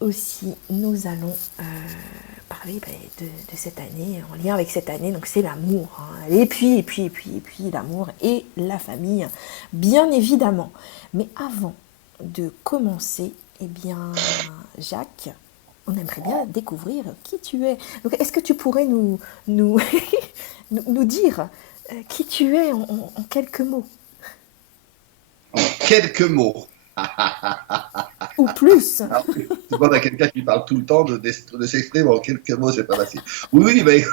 aussi, nous allons parler de cette année, en lien avec cette année, donc c'est l'amour. Hein. Et puis, l'amour et la famille, bien évidemment. Mais avant de commencer, eh bien, Jacques, on aimerait bien découvrir qui tu es. Donc, est-ce que tu pourrais nous, nous dire qui tu es en quelques mots? En quelques mots. Ou plus? Alors, tu demandes à quelqu'un qui parle tout le temps de s'exprimer en quelques mots, c'est pas facile. Oui, oui,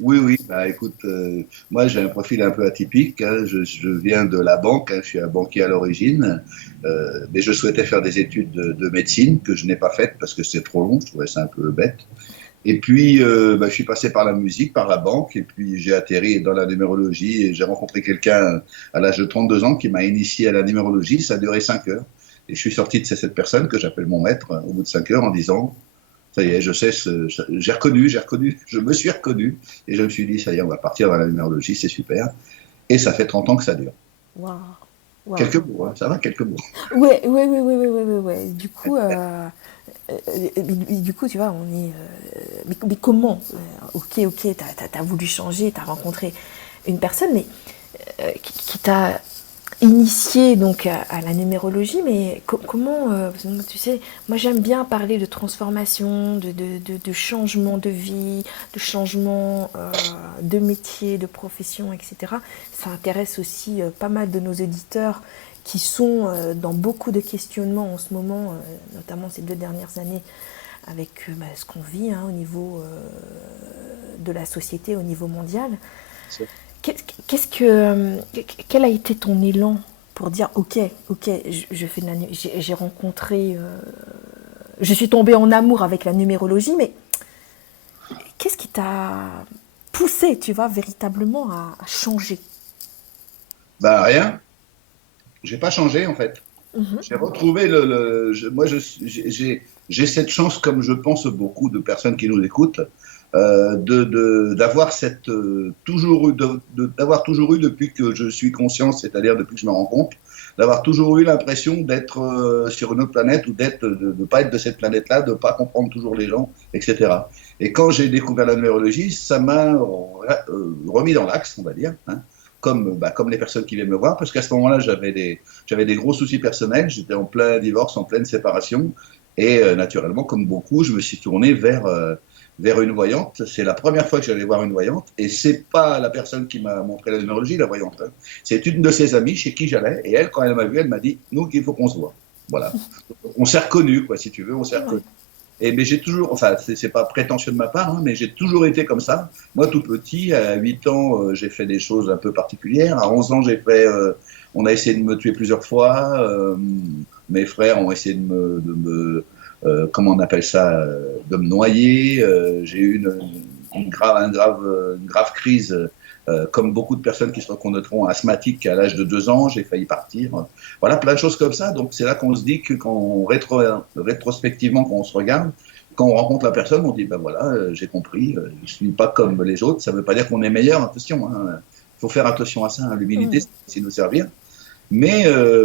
oui, oui, bah, écoute, moi j'ai un profil un peu atypique. Hein, je viens de la banque, hein, je suis un banquier à l'origine, mais je souhaitais faire des études de médecine que je n'ai pas faites parce que c'est trop long, je trouvais ça un peu bête. Et puis, bah, je suis passé par la musique, par la banque, et puis j'ai atterri dans la numérologie et j'ai rencontré quelqu'un à l'âge de 32 ans qui m'a initié à la numérologie. Ça a duré 5 heures. Et je suis sorti de cette personne que j'appelle mon maître au bout de 5 heures en disant, ça y est, je sais, j'ai reconnu, je me suis reconnu. Et je me suis dit, ça y est, on va partir dans la numérologie, c'est super. Et ça fait 30 ans que ça dure. Waouh, waouh. Quelques mots, hein, ça va, quelques mots. Ouais, ouais, ouais, ouais, ouais, ouais, ouais, ouais. Du coup, tu vois, on est. Mais comment ok, ok, t'as voulu changer, t'as rencontré une personne, mais qui t'a initié donc à la numérologie, mais comment, parce que moi, tu sais, moi j'aime bien parler de transformation, de changement de vie, de changement de métier, de profession, etc. Ça intéresse aussi pas mal de nos éditeurs qui sont dans beaucoup de questionnements en ce moment, notamment ces 2 dernières années, avec ce qu'on vit hein, au niveau de la société, au niveau mondial. Qu'est-ce que, quel a été ton élan pour dire ok, ok, je fais de j'ai rencontré, je suis tombée en amour avec la numérologie, mais qu'est-ce qui t'a poussé, tu vois, véritablement à changer? Bah, rien. J'ai pas changé, en fait. Mhm. J'ai retrouvé moi, j'ai cette chance, comme je pense beaucoup de personnes qui nous écoutent, d'avoir toujours eu, d'avoir toujours eu depuis que je suis conscient, c'est-à-dire depuis que je me rends compte, d'avoir toujours eu l'impression d'être sur une autre planète ou de ne pas être de cette planète-là, de ne pas comprendre toujours les gens, etc. Et quand j'ai découvert la numérologie, ça m'a remis dans l'axe, on va dire, hein, comme les personnes qui viennent me voir, parce qu'à ce moment-là, j'avais des gros soucis personnels, j'étais en plein divorce, en pleine séparation, et naturellement, comme beaucoup, je me suis tourné vers une voyante. C'est la première fois que j'allais voir une voyante, et c'est pas la personne qui m'a montré la numérologie, la voyante. Hein. C'est une de ses amies chez qui j'allais, et elle, quand elle m'a vu, elle m'a dit, nous, il faut qu'on se voit. Voilà. On s'est reconnus, quoi, si tu veux, on s'est Ouais. reconnus. Et mais j'ai toujours, enfin, c'est pas prétentieux de ma part, hein, mais j'ai toujours été comme ça. Moi, tout petit, à 8 ans, j'ai fait des choses un peu particulières. À 11 ans, on a essayé de me tuer plusieurs fois. Mes frères ont essayé comment on appelle ça, de me noyer. J'ai eu une grave crise, comme beaucoup de personnes qui se reconnaîtront asthmatiques à l'âge de 2 ans. J'ai failli partir. Voilà, plein de choses comme ça. Donc c'est là qu'on se dit que rétrospectivement, quand on se regarde, quand on rencontre la personne, on dit ben voilà, j'ai compris, je suis pas comme les autres. Ça ne veut pas dire qu'on est meilleur. Attention, hein. Faut faire attention à ça. Hein. L'humilité, Mm. c'est nous servir. Mais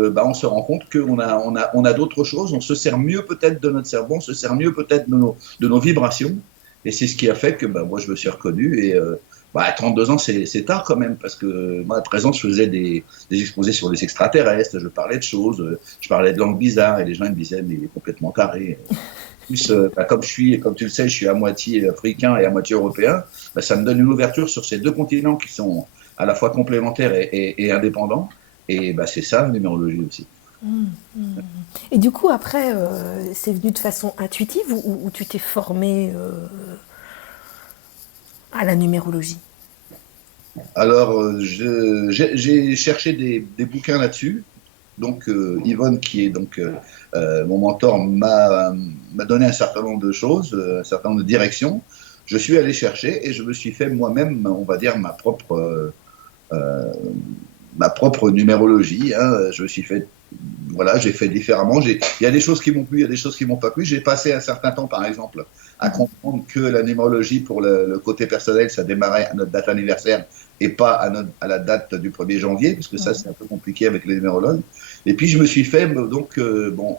bah, on se rend compte on a d'autres choses, on se sert mieux peut-être de notre cerveau, on se sert mieux peut-être de nos vibrations. Et c'est ce qui a fait que bah, moi je me suis reconnu. Et bah, à 32 ans, c'est tard quand même, parce que moi à présent je faisais des exposés sur les extraterrestres, je parlais de choses, je parlais de langues bizarres, et les gens ils me disaient, mais il est complètement taré. Plus, bah, comme comme tu le sais, je suis à moitié africain et à moitié européen, bah, ça me donne une ouverture sur ces deux continents qui sont à la fois complémentaires et indépendants. Et bah, c'est ça la numérologie aussi. Et du coup, après, c'est venu de façon intuitive ou tu t'es formé à la numérologie? Alors, j'ai cherché des bouquins là-dessus. Donc, Yvonne, qui est donc mon mentor, m'a donné un certain nombre de choses, un certain nombre de directions. Je suis allé chercher et je me suis fait moi-même, on va dire, euh, ma propre numérologie. Hein. Je me suis fait, voilà, j'ai fait différemment. Il y a des choses qui m'ont plu, il y a des choses qui m'ont pas plu. J'ai passé un certain temps, par exemple, à comprendre que la numérologie, pour le côté personnel, ça démarrait à notre date anniversaire et pas à la date du 1er janvier, parce que ça, c'est un peu compliqué avec les numérologues. Et puis, je me suis fait, donc, bon,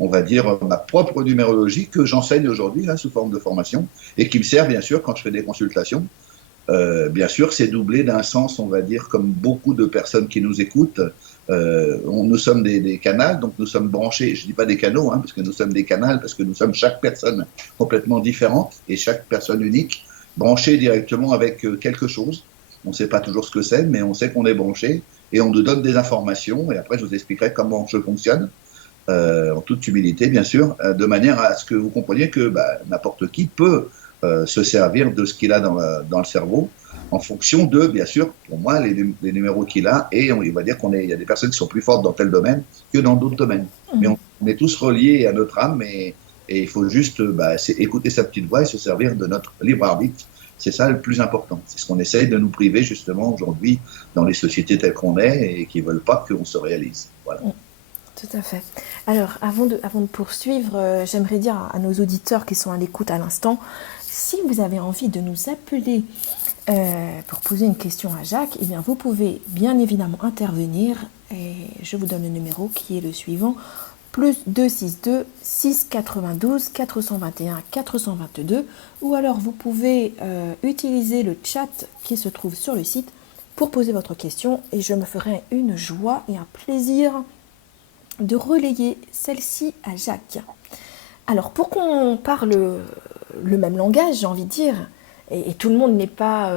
on va dire, ma propre numérologie que j'enseigne aujourd'hui sous forme de formation et qui me sert bien sûr quand je fais des consultations. Bien sûr, c'est doublé d'un sens, on va dire, comme beaucoup de personnes qui nous écoutent. Nous sommes des canals, donc nous sommes branchés, je ne dis pas des canaux, parce que nous sommes des canals, parce que nous sommes chaque personne complètement différente et chaque personne unique, branchée directement avec quelque chose. On ne sait pas toujours ce que c'est, mais on sait qu'on est branché et on nous donne des informations. Et après, je vous expliquerai comment je fonctionne, en toute humilité, bien sûr, de manière à ce que vous compreniez que n'importe qui peut se servir de ce qu'il a dans le cerveau en fonction de, bien sûr, pour moi, les numéros qu'il a. Et il va dire qu'il y a des personnes qui sont plus fortes dans tel domaine que dans d'autres domaines. Mais on est tous reliés à notre âme et il faut juste écouter sa petite voix et se servir de notre libre arbitre. C'est ça le plus important. C'est ce qu'on essaye de nous priver justement aujourd'hui dans les sociétés telles qu'on est et qui ne veulent pas qu'on se réalise. Voilà. Tout à fait. Alors, avant de poursuivre, j'aimerais dire à nos auditeurs qui sont à l'écoute à l'instant, si vous avez envie de nous appeler pour poser une question à Jacques, eh bien, vous pouvez bien évidemment intervenir et je vous donne le numéro qui est le suivant, plus 262 692 421 422, ou alors vous pouvez utiliser le chat qui se trouve sur le site pour poser votre question et je me ferai une joie et un plaisir de relayer celle-ci à Jacques. Alors, pour qu'on parle le même langage, j'ai envie de dire, et tout le monde n'est pas,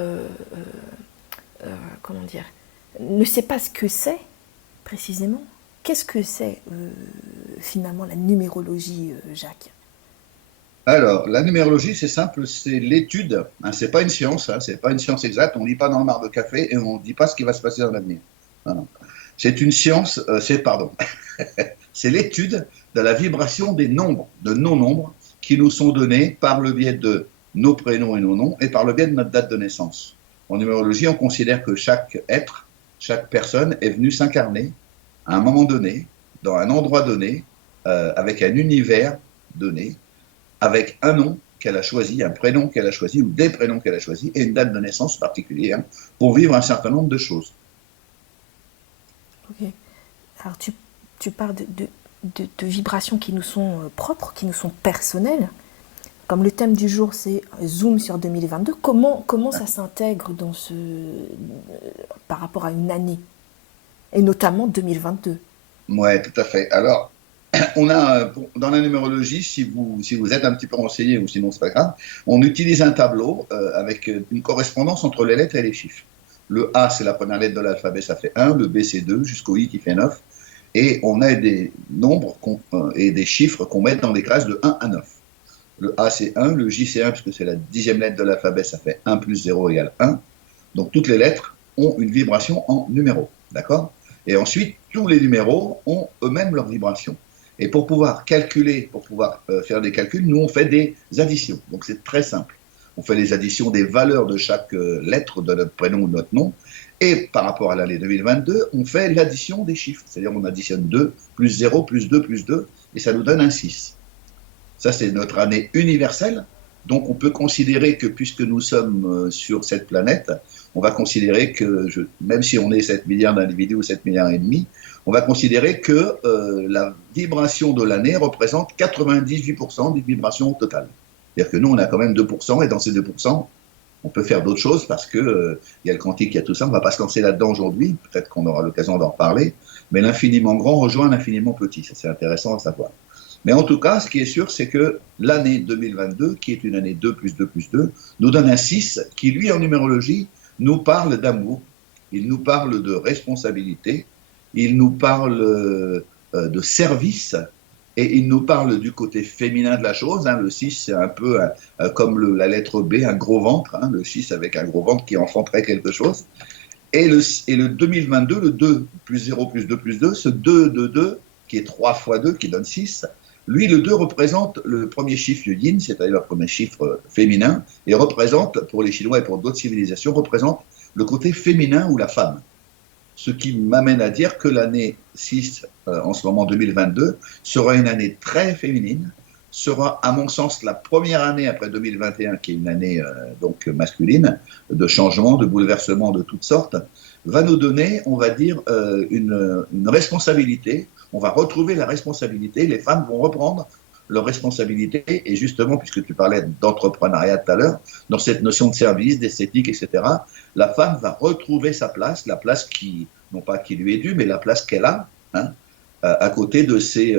comment dire, ne sait pas ce que c'est précisément. Qu'est-ce que c'est finalement la numérologie, Jacques? Alors, la numérologie, c'est simple, c'est l'étude. C'est pas une science, c'est pas une science exacte. On lit pas dans le mar de café et on dit pas ce qui va se passer dans l'avenir. Non. C'est une science, c'est l'étude de la vibration des nombres, de nos nombres, qui nous sont donnés par le biais de nos prénoms et nos noms, et par le biais de notre date de naissance. En numérologie, on considère que chaque être, chaque personne est venue s'incarner à un moment donné, dans un endroit donné, avec un univers donné, avec un nom qu'elle a choisi, un prénom qu'elle a choisi, ou des prénoms qu'elle a choisis, et une date de naissance particulière, pour vivre un certain nombre de choses. Ok. Alors tu parles de vibrations qui nous sont propres, qui nous sont personnelles. Comme le thème du jour, c'est Zoom sur 2022. Comment ça s'intègre par rapport à une année, et notamment 2022? Ouais, tout à fait. Alors, on a dans la numérologie, si vous êtes un petit peu renseigné, ou sinon c'est pas grave, on utilise un tableau avec une correspondance entre les lettres et les chiffres. Le A, c'est la première lettre de l'alphabet, ça fait 1, le B, c'est 2, jusqu'au I qui fait 9. Et on a des nombres et des chiffres qu'on met dans des classes de 1 à 9. Le A, c'est 1, le J, c'est 1, puisque c'est la 10e lettre de l'alphabet, ça fait 1 plus 0 égale 1. Donc toutes les lettres ont une vibration en numéros, d'accord? Et ensuite, tous les numéros ont eux-mêmes leur vibration. Et pour pouvoir calculer, pour pouvoir faire des calculs, nous, on fait des additions. Donc c'est très simple. On fait les additions des valeurs de chaque lettre de notre prénom ou de notre nom. Et par rapport à l'année 2022, on fait l'addition des chiffres. C'est-à-dire on additionne 2, plus 0, plus 2, plus 2, et ça nous donne un 6. Ça, c'est notre année universelle. Donc on peut considérer que puisque nous sommes sur cette planète, on va considérer que, même si on est 7 milliards d'individus ou 7 milliards et demi, on va considérer que la vibration de l'année représente 98% des vibrations totales. C'est-à-dire que nous, on a quand même 2%, et dans ces 2%, on peut faire d'autres choses parce que y a le quantique, il y a tout ça. On ne va pas se lancer là-dedans aujourd'hui, peut-être qu'on aura l'occasion d'en reparler, mais l'infiniment grand rejoint l'infiniment petit. Ça, c'est intéressant à savoir. Mais en tout cas, ce qui est sûr, c'est que l'année 2022, qui est une année 2 plus 2 plus 2, nous donne un 6 qui, lui, en numérologie, nous parle d'amour, il nous parle de responsabilité, il nous parle de service, et il nous parle du côté féminin de la chose. Le 6, c'est un peu comme la lettre B, un gros ventre, le 6 avec un gros ventre qui enfanterait quelque chose. Et le 2022, le 2 plus 0 plus 2 plus 2, ce 2 de 2, qui est 3 fois 2, qui donne 6, lui, le 2 représente le premier chiffre du yin, c'est-à-dire le premier chiffre féminin, et représente, pour les Chinois et pour d'autres civilisations, représente le côté féminin ou la femme. Ce qui m'amène à dire que l'année 6, en ce moment 2022, sera une année très féminine, sera à mon sens la première année après 2021, qui est une année donc masculine, de changement, de bouleversement de toutes sortes, va nous donner, on va dire, une responsabilité on va retrouver la responsabilité, les femmes vont reprendre leur responsabilité, et justement, puisque tu parlais d'entrepreneuriat tout à l'heure, dans cette notion de service, d'esthétique, etc., la femme va retrouver sa place, la place qui, non pas qui lui est due, mais la place qu'elle a, hein, à côté de ces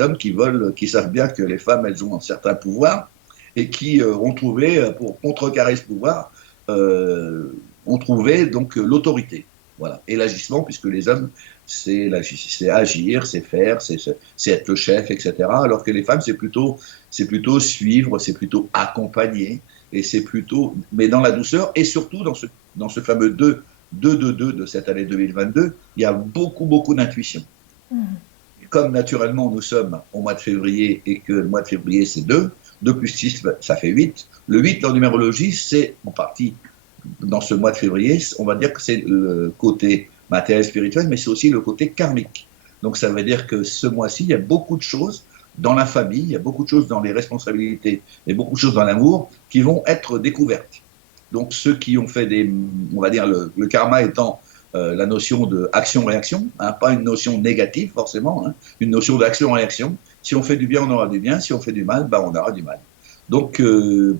hommes qui savent bien que les femmes, elles ont un certain pouvoir, et qui ont trouvé, pour contrecarrer ce pouvoir, ont trouvé donc l'autorité. Voilà. Et l'agissement, puisque les hommes, c'est agir, c'est faire, c'est être le chef, etc. Alors que les femmes, c'est plutôt suivre, c'est plutôt accompagner, et c'est plutôt, mais dans la douceur, et surtout dans ce fameux 2-2-2 de cette année 2022, il y a beaucoup d'intuition. Comme naturellement nous sommes au mois de février, et que le mois de février c'est 2 plus 6, ça fait 8. Le 8 en numérologie, c'est en partie, dans ce mois de février, on va dire que c'est le côté matériel spirituel, mais c'est aussi le côté karmique. Donc ça veut dire que ce mois-ci, il y a beaucoup de choses dans la famille, il y a beaucoup de choses dans les responsabilités, et beaucoup de choses dans l'amour qui vont être découvertes. Donc ceux qui ont fait on va dire le karma étant la notion de action-réaction, hein, pas une notion négative forcément, hein, une notion d'action-réaction. Si on fait du bien, on aura du bien, si on fait du mal, on aura du mal. Donc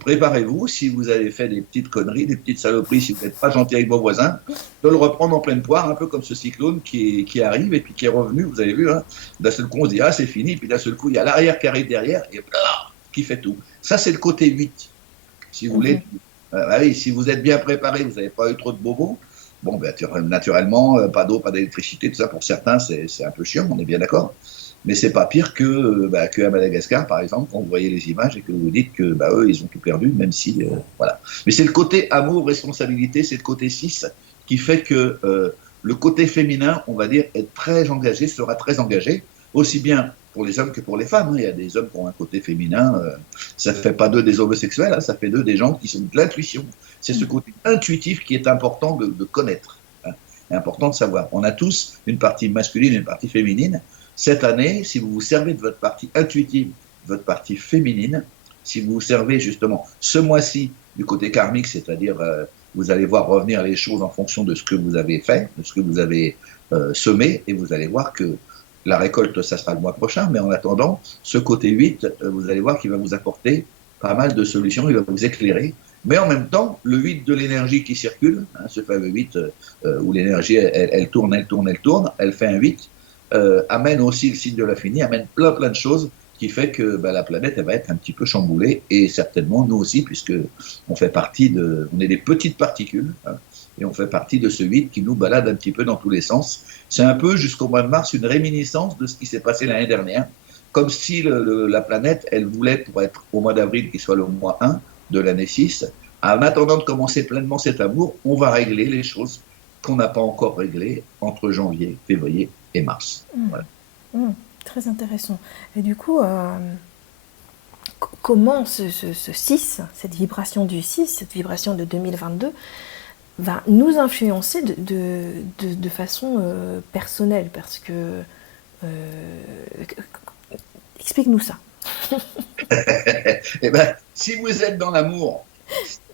préparez-vous, si vous avez fait des petites conneries, des petites saloperies, si vous n'êtes pas gentil avec vos voisins, de le reprendre en pleine poire, un peu comme ce cyclone qui arrive et puis qui est revenu, vous avez vu, hein, d'un seul coup on se dit ah c'est fini, puis d'un seul coup il y a l'arrière qui arrive derrière et qui fait tout. Ça c'est le côté 8, si vous voulez. Oui, si vous êtes bien préparé, vous n'avez pas eu trop de bobos, bon, naturellement, pas d'eau, pas d'électricité, tout ça pour certains c'est un peu chiant, on est bien d'accord. Mais c'est pas pire qu'à Madagascar, par exemple, quand vous voyez les images et que vous dites que eux, ils ont tout perdu, même si voilà. Mais c'est le côté amour, responsabilité, c'est le côté 6 qui fait que le côté féminin, on va dire, est très engagé, sera très engagé, aussi bien pour les hommes que pour les femmes. Hein. Il y a des hommes qui ont un côté féminin, ça fait pas d'eux des homosexuels, hein, ça fait d'eux des gens qui sont de l'intuition. C'est ce côté intuitif qui est important de connaître, hein, est important de savoir. On a tous une partie masculine et une partie féminine. Cette année, si vous vous servez de votre partie intuitive, de votre partie féminine, si vous vous servez justement ce mois-ci du côté karmique, c'est-à-dire vous allez voir revenir les choses en fonction de ce que vous avez fait, de ce que vous avez semé, et vous allez voir que la récolte, ça sera le mois prochain, mais en attendant, ce côté 8, vous allez voir qu'il va vous apporter pas mal de solutions, il va vous éclairer, mais en même temps, le 8 de l'énergie qui circule, hein, ce fameux 8 où l'énergie, elle tourne, elle fait un 8, amène aussi le signe de l'infini, amène plein de choses qui fait que la planète elle va être un petit peu chamboulée, et certainement nous aussi, puisque on est des petites particules, hein, et on fait partie de ce 8 qui nous balade un petit peu dans tous les sens. C'est un peu jusqu'au mois de mars une réminiscence de ce qui s'est passé l'année dernière, comme si la planète elle voulait, pour être au mois d'avril qui soit le mois 1 de l'année 6, en attendant de commencer pleinement cet amour, on va régler les choses qu'on n'a pas encore réglées entre janvier, février et mars. Voilà. Très intéressant. Et du coup, comment ce 6, cette vibration du 6, cette vibration de 2022, va nous influencer de façon personnelle? Parce que... explique-nous ça. Eh bien, si vous êtes dans l'amour,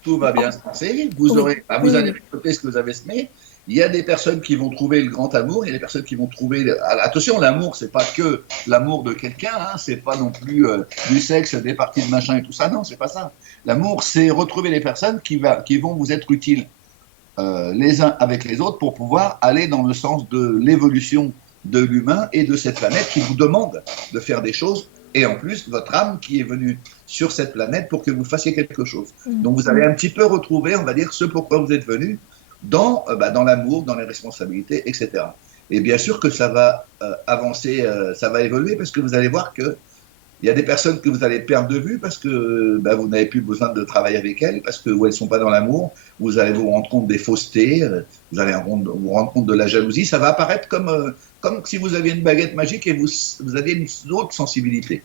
tout va bien se passer. Vous allez récolter ce que vous avez semé. Il y a des personnes qui vont trouver le grand amour, il y a des personnes qui vont trouver... Attention, l'amour, c'est pas que l'amour de quelqu'un, hein, c'est pas non plus du sexe, des parties de machin et tout ça, non, c'est pas ça. L'amour, c'est retrouver les personnes qui vont vous être utiles les uns avec les autres pour pouvoir aller dans le sens de l'évolution de l'humain et de cette planète qui vous demande de faire des choses, et en plus, votre âme qui est venue sur cette planète pour que vous fassiez quelque chose. Donc vous allez un petit peu retrouver, on va dire, ce pourquoi vous êtes venu, dans l'amour, dans les responsabilités, etc. Et bien sûr que ça va avancer, ça va évoluer, parce que vous allez voir qu'il y a des personnes que vous allez perdre de vue parce que vous n'avez plus besoin de travailler avec elles, parce qu'elles ne sont pas dans l'amour, vous allez vous rendre compte des faussetés, vous allez vous rendre compte de la jalousie, ça va apparaître comme si vous aviez une baguette magique et vous aviez une autre sensibilité.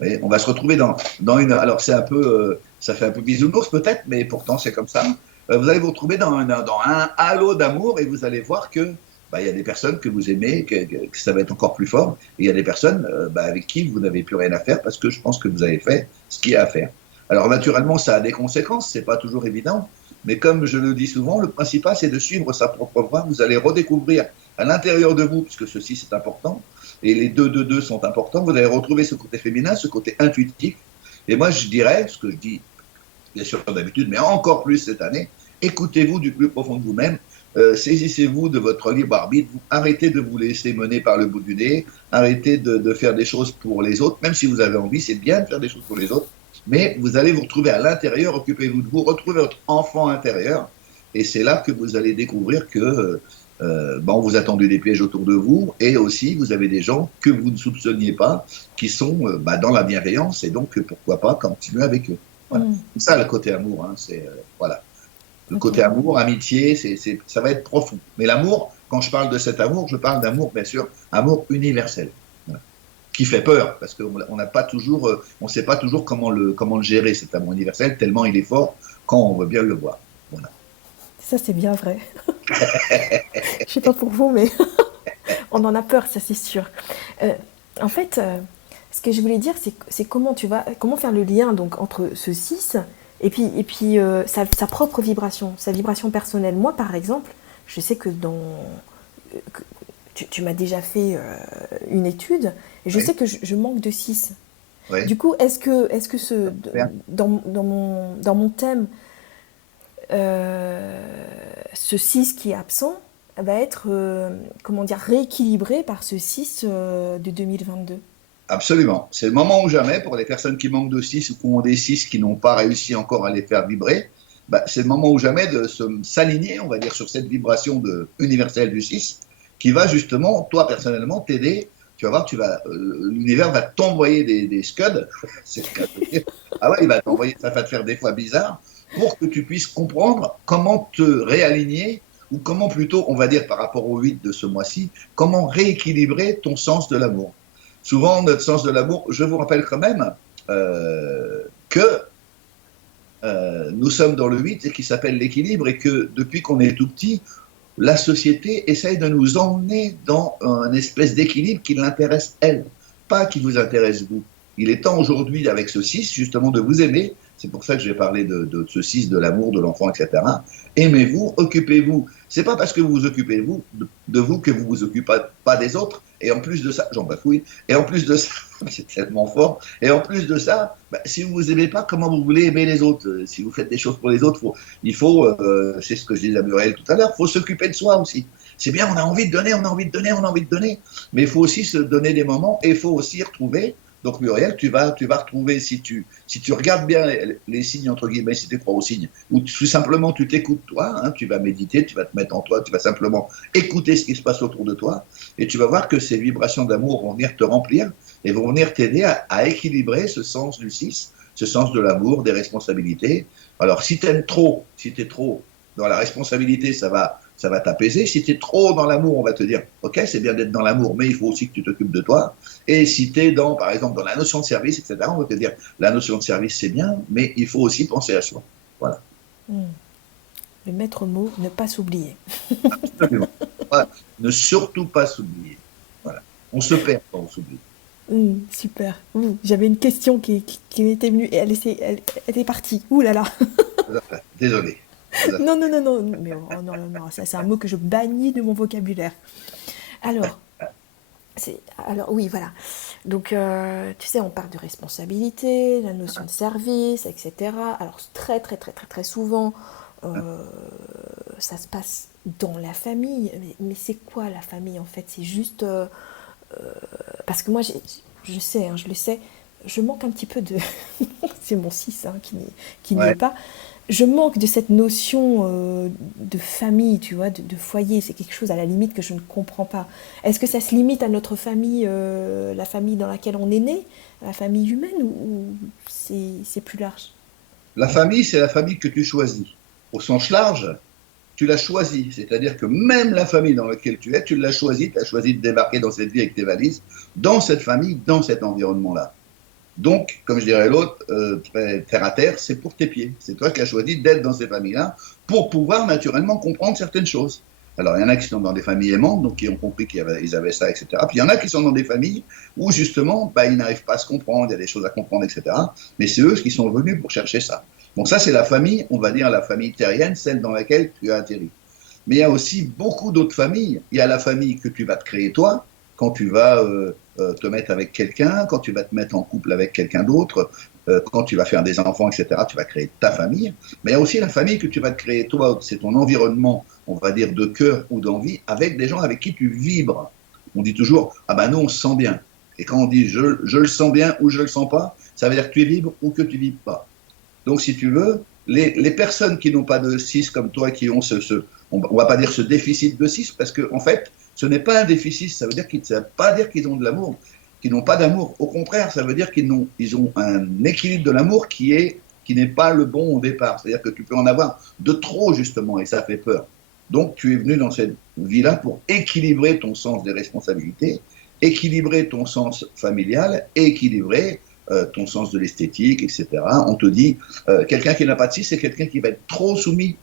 Vous voyez, on va se retrouver dans une... Alors c'est un peu, ça fait un peu bisounours peut-être, mais pourtant c'est comme ça. Vous allez vous retrouver dans un halo d'amour, et vous allez voir que il y a des personnes que vous aimez, que ça va être encore plus fort, et il y a des personnes avec qui vous n'avez plus rien à faire, parce que je pense que vous avez fait ce qu'il y a à faire. Alors naturellement, ça a des conséquences, c'est pas toujours évident, mais comme je le dis souvent, le principal c'est de suivre sa propre voie. Vous allez redécouvrir à l'intérieur de vous, puisque ceci c'est important, et les deux sont importants, vous allez retrouver ce côté féminin, ce côté intuitif. Et moi, je dirais, ce que je dis bien sûr d'habitude, mais encore plus cette année, écoutez-vous du plus profond de vous-même, saisissez-vous de votre libre arbitre, arrêtez de vous laisser mener par le bout du nez, arrêtez de faire des choses pour les autres, même si vous avez envie, c'est bien de faire des choses pour les autres, mais vous allez vous retrouver à l'intérieur, occupez-vous de vous, retrouvez votre enfant intérieur, et c'est là que vous allez découvrir que on vous a tendu des pièges autour de vous, et aussi vous avez des gens que vous ne soupçonniez pas, qui sont dans la bienveillance, et donc pourquoi pas continuer avec eux. Voilà. C'est ça le côté amour, hein, c'est voilà. Le côté amour, amitié, ça va être profond. Mais l'amour, quand je parle de cet amour, je parle d'amour, bien sûr, amour universel, voilà. Qui fait peur, parce qu'on n'a pas toujours, on ne sait pas toujours comment le gérer, cet amour universel, tellement il est fort quand on veut bien le voir. Voilà. Ça, c'est bien vrai. Je sais pas pour vous, mais on en a peur, ça c'est sûr. En fait, ce que je voulais dire, c'est comment faire le lien donc entre ce 6 et puis sa propre vibration, sa vibration personnelle. Moi, par exemple, je sais que que tu m'as déjà fait une étude, et je sais que je manque de 6. Oui. Du coup, est-ce que dans mon thème, ce 6 qui est absent va être rééquilibré par ce 6 de 2022? Absolument. C'est le moment ou jamais pour les personnes qui manquent de 6 ou qui ont des 6 qui n'ont pas réussi encore à les faire vibrer. C'est le moment ou jamais de s'aligner, on va dire, sur cette vibration universelle du 6 qui va justement, toi personnellement, t'aider. Tu vas voir, l'univers va t'envoyer des scuds. C'est le cas de dire. Ah ouais, il va t'envoyer, ça va te faire des fois bizarre, pour que tu puisses comprendre comment te réaligner, ou comment plutôt, on va dire par rapport au 8 de ce mois-ci, comment rééquilibrer ton sens de l'amour. Souvent, notre sens de l'amour, je vous rappelle quand même que nous sommes dans le 8 et qui s'appelle l'équilibre, et que depuis qu'on est tout petit, la société essaye de nous emmener dans un espèce d'équilibre qui l'intéresse elle, pas qui vous intéresse vous. Il est temps aujourd'hui, avec ce 6, justement, de vous aimer. C'est pour ça que j'ai parlé de ce 6, de l'amour, de l'enfant, etc. Aimez-vous, occupez-vous. C'est pas parce que vous vous occupez de vous que vous vous occupez pas des autres. Et en plus de ça, j'en bafouille, et en plus de ça, c'est tellement fort, et en plus de ça, si vous vous aimez pas, comment vous voulez aimer les autres? Si vous faites des choses pour les autres, il faut, c'est ce que je disais à Muriel tout à l'heure, il faut s'occuper de soi aussi. C'est bien, on a envie de donner, on a envie de donner, on a envie de donner, mais il faut aussi se donner des moments, et il faut aussi retrouver. Donc Muriel, tu vas retrouver, si tu regardes bien les signes, entre guillemets, si tu crois aux signes, ou tout simplement tu t'écoutes toi, hein, tu vas méditer, tu vas te mettre en toi, tu vas simplement écouter ce qui se passe autour de toi, et tu vas voir que ces vibrations d'amour vont venir te remplir, et vont venir t'aider à équilibrer ce sens du 6, ce sens de l'amour, des responsabilités. Alors si tu es trop dans la responsabilité, ça va t'apaiser. Si tu es trop dans l'amour, on va te dire, ok, c'est bien d'être dans l'amour, mais il faut aussi que tu t'occupes de toi. Et si tu es par exemple, dans la notion de service, etc., on va te dire, la notion de service, c'est bien, mais il faut aussi penser à soi. Voilà. Le maître mot, ne pas s'oublier. Absolument. Voilà. Ne surtout pas s'oublier. Voilà. On se perd quand on s'oublie. Super. J'avais une question qui m'était venue et elle est partie. Ouh là là. Désolé. Non, mais non, ça c'est un mot que je bannis de mon vocabulaire. Alors oui, voilà. Donc, tu sais, on parle de responsabilité, la notion de service, etc. Alors, très, très, très, très, très souvent, ça se passe dans la famille. Mais c'est quoi la famille, en fait? C'est juste... parce que moi, je sais, hein, je le sais, je manque un petit peu de... c'est mon 6 hein, qui n'y est pas. Je manque de cette notion de famille, tu vois, de foyer. C'est quelque chose à la limite que je ne comprends pas. Est-ce que ça se limite à notre famille, la famille dans laquelle on est né, la famille humaine, ou c'est plus large? La famille, c'est la famille que tu choisis. Au sens large, tu l'as choisie. C'est-à-dire que même la famille dans laquelle tu es, tu l'as choisie. Tu as choisi de débarquer dans cette vie avec tes valises, dans cette famille, dans cet environnement-là. Donc, comme je dirais l'autre, terre à terre, c'est pour tes pieds. C'est toi qui as choisi d'être dans ces familles-là pour pouvoir naturellement comprendre certaines choses. Alors, il y en a qui sont dans des familles aimantes, donc qui ont compris qu'ils avaient ça, etc. Puis il y en a qui sont dans des familles où, justement, ils n'arrivent pas à se comprendre, il y a des choses à comprendre, etc. Mais c'est eux qui sont venus pour chercher ça. Donc ça, c'est la famille, on va dire la famille terrienne, celle dans laquelle tu as atterri. Mais il y a aussi beaucoup d'autres familles. Il y a la famille que tu vas te créer toi, quand tu vas te mettre avec quelqu'un, quand tu vas te mettre en couple avec quelqu'un d'autre, quand tu vas faire des enfants, etc., tu vas créer ta famille. Mais il y a aussi la famille que tu vas te créer toi, c'est ton environnement, on va dire, de cœur ou d'envie, avec des gens avec qui tu vibres. On dit toujours, ah ben nous, on se sent bien. Et quand on dit je le sens bien ou je le sens pas, ça veut dire que tu es vibres ou que tu vibres pas. Donc, si tu veux, les personnes qui n'ont pas de 6 comme toi, qui ont on va pas dire ce déficit de 6, parce qu'en en fait, ce n'est pas un déficit, ça veut dire ça veut pas dire qu'ils ont de l'amour, qu'ils n'ont pas d'amour. Au contraire, ça veut dire ils ont un équilibre de l'amour qui n'est pas le bon au départ. C'est-à-dire que tu peux en avoir de trop, justement, et ça fait peur. Donc, tu es venu dans cette vie-là pour équilibrer ton sens des responsabilités, équilibrer ton sens familial, équilibrer ton sens de l'esthétique, etc. On te dit, quelqu'un qui n'a pas de 6, c'est quelqu'un qui va être trop soumis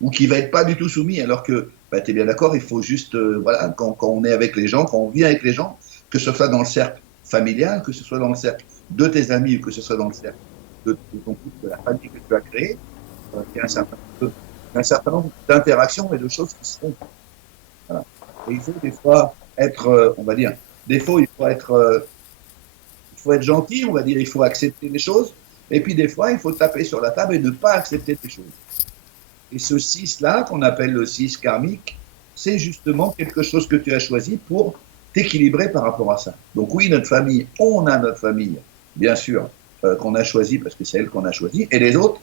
ou qui va être pas du tout soumis, alors que, bah, tu es bien d'accord, il faut juste, voilà, quand on est avec les gens, quand on vit avec les gens, que ce soit dans le cercle familial, que ce soit dans le cercle de tes amis, ou que ce soit dans le cercle de ton couple, de la famille que tu as créée, il y a un certain nombre d'interactions et de choses qui se font. Voilà. Et il faut des fois être, on va dire, des fois il faut être gentil, on va dire, il faut accepter les choses, et puis des fois, il faut taper sur la table et ne pas accepter les choses. Et ce 6-là, qu'on appelle le 6 karmique, c'est justement quelque chose que tu as choisi pour t'équilibrer par rapport à ça. Donc oui, notre famille, on a notre famille, bien sûr, qu'on a choisi parce que c'est elle qu'on a choisi, et les autres,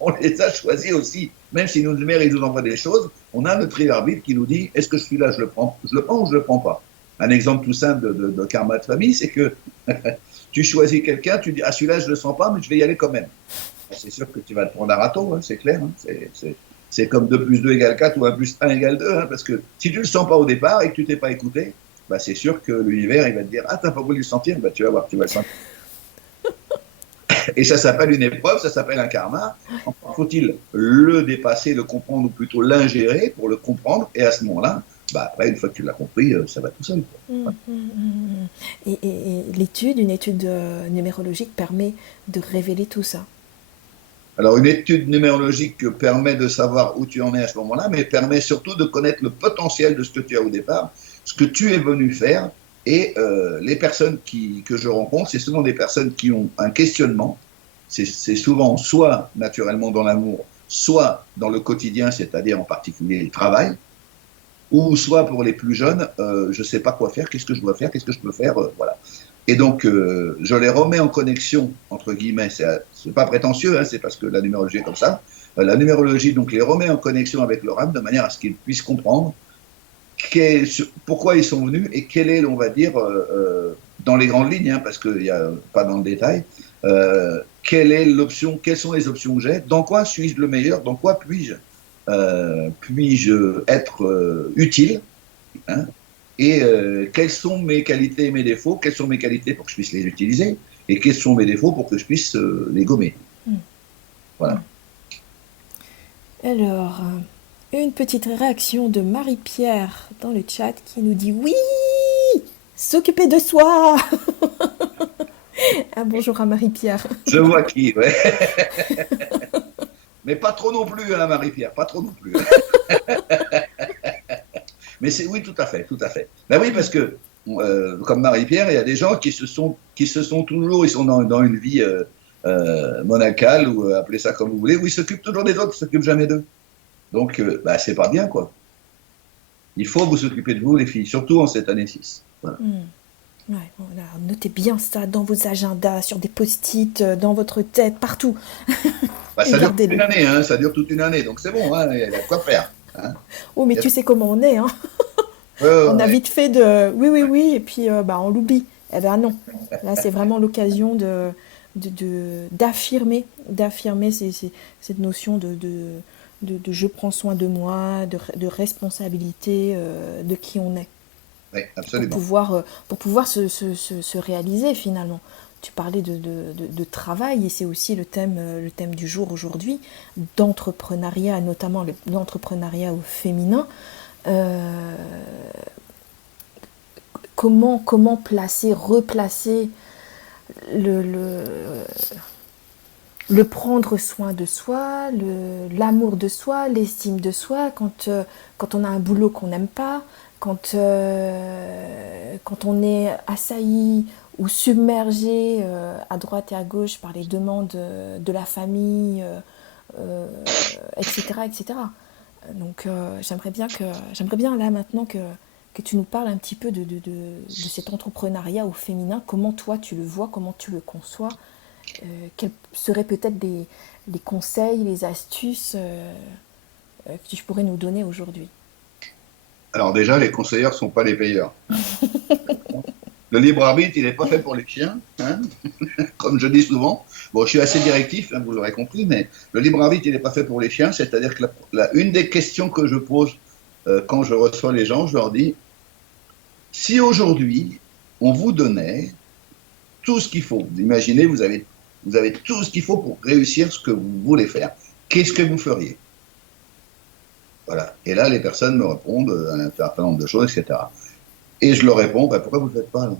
on les a choisis aussi. Même si nos mères, ils nous envoient des choses, on a notre libre arbitre qui nous dit, est-ce que celui-là, je le prends ou je le prends pas. Un exemple tout simple de karma de famille, c'est que tu choisis quelqu'un, tu dis, ah celui-là, je le sens pas, mais je vais y aller quand même. C'est sûr que tu vas te prendre un râteau, hein, c'est clair. Hein, c'est comme 2 plus 2 égale 4 ou 1 plus 1 égale 2, hein, parce que si tu ne le sens pas au départ et que tu t'es pas écouté, bah, c'est sûr que l'univers, il va te dire, ah, t'as pas voulu le sentir, bah, tu vas voir, tu vas le sentir. Et ça s'appelle une épreuve, ça s'appelle un karma. Encore faut-il le dépasser, le comprendre, ou plutôt l'ingérer pour le comprendre, et à ce moment-là, bah, après, une fois que tu l'as compris, ça va tout seul. Quoi. Et l'étude, une étude numérologique permet de révéler tout ça. Alors, une étude numérologique permet de savoir où tu en es à ce moment-là, mais permet surtout de connaître le potentiel de ce que tu as au départ, ce que tu es venu faire. Et les personnes que je rencontre, c'est souvent des personnes qui ont un questionnement. C'est souvent soit naturellement dans l'amour, soit dans le quotidien, c'est-à-dire en particulier le travail, ou soit pour les plus jeunes, je ne sais pas quoi faire, qu'est-ce que je dois faire, qu'est-ce que je peux faire, voilà. Et donc, je les remets en connexion, entre guillemets, c'est pas prétentieux, hein, c'est parce que la numérologie est comme ça. La numérologie, donc, les remet en connexion avec leur âme de manière à ce qu'ils puissent comprendre pourquoi ils sont venus et quelle est, on va dire, dans les grandes lignes, hein, parce qu'il n'y a pas dans le détail, quelle est l'option, quelles sont les options que j'ai, dans quoi suis-je le meilleur, dans quoi puis-je être utile, hein, et quelles sont mes qualités et mes défauts, quelles sont mes qualités pour que je puisse les utiliser, et quels sont mes défauts pour que je puisse les gommer. Voilà. Alors, une petite réaction de Marie-Pierre dans le chat qui nous dit oui, s'occuper de soi. Un bonjour à Marie-Pierre. Je vois qui, ouais. Mais pas trop non plus, hein, Marie-Pierre, pas trop non plus. Mais c'est oui, tout à fait, tout à fait. Ben oui, parce que comme Marie-Pierre, il y a des gens qui se sont toujours, ils sont dans une vie monacale ou appelez ça comme vous voulez, où ils s'occupent toujours des autres, ils s'occupent jamais d'eux. Donc, bah, c'est pas bien, quoi. Il faut vous occuper de vous, les filles, surtout en cette année 6. Voilà. Ouais, voilà. Notez bien ça dans vos agendas, sur des post-it, dans votre tête, partout. Bah, ça dure toute une année, hein, ça dure toute une année, donc c'est bon, hein, il y a de quoi faire. Hein. Oh, mais tu sais comment on est, hein. On a vite fait de oui, oui, oui, et puis bah, on l'oublie. Eh ben non, là c'est vraiment l'occasion d'affirmer cette notion de je prends soin de moi, de responsabilité de qui on est. Oui, absolument. Pour pouvoir se réaliser finalement. Tu parlais de travail et c'est aussi le thème du jour aujourd'hui, d'entrepreneuriat, notamment l'entrepreneuriat au féminin. Comment replacer le prendre soin de soi, l'amour de soi, l'estime de soi, quand on a un boulot qu'on n'aime pas, quand on est assailli ou submergé à droite et à gauche par les demandes de la famille, euh, etc., etc. Donc j'aimerais bien là maintenant que tu nous parles un petit peu de cet entrepreneuriat au féminin, comment toi tu le vois, comment tu le conçois, quels seraient peut-être les conseils, les astuces que tu pourrais nous donner aujourd'hui. Alors déjà, les conseilleurs ne sont pas les payeurs. Le libre arbitre, il n'est pas fait pour les chiens, hein, comme je dis souvent. Bon, je suis assez directif, hein, vous l'aurez compris, mais le libre arbitre, il n'est pas fait pour les chiens. C'est-à-dire que une des questions que je pose quand je reçois les gens, je leur dis, si aujourd'hui, on vous donnait tout ce qu'il faut, vous imaginez, vous avez tout ce qu'il faut pour réussir ce que vous voulez faire, qu'est-ce que vous feriez? Voilà. Et là, les personnes me répondent un certain nombre de choses, etc. Et je leur réponds, bah, pourquoi vous ne le faites pas là?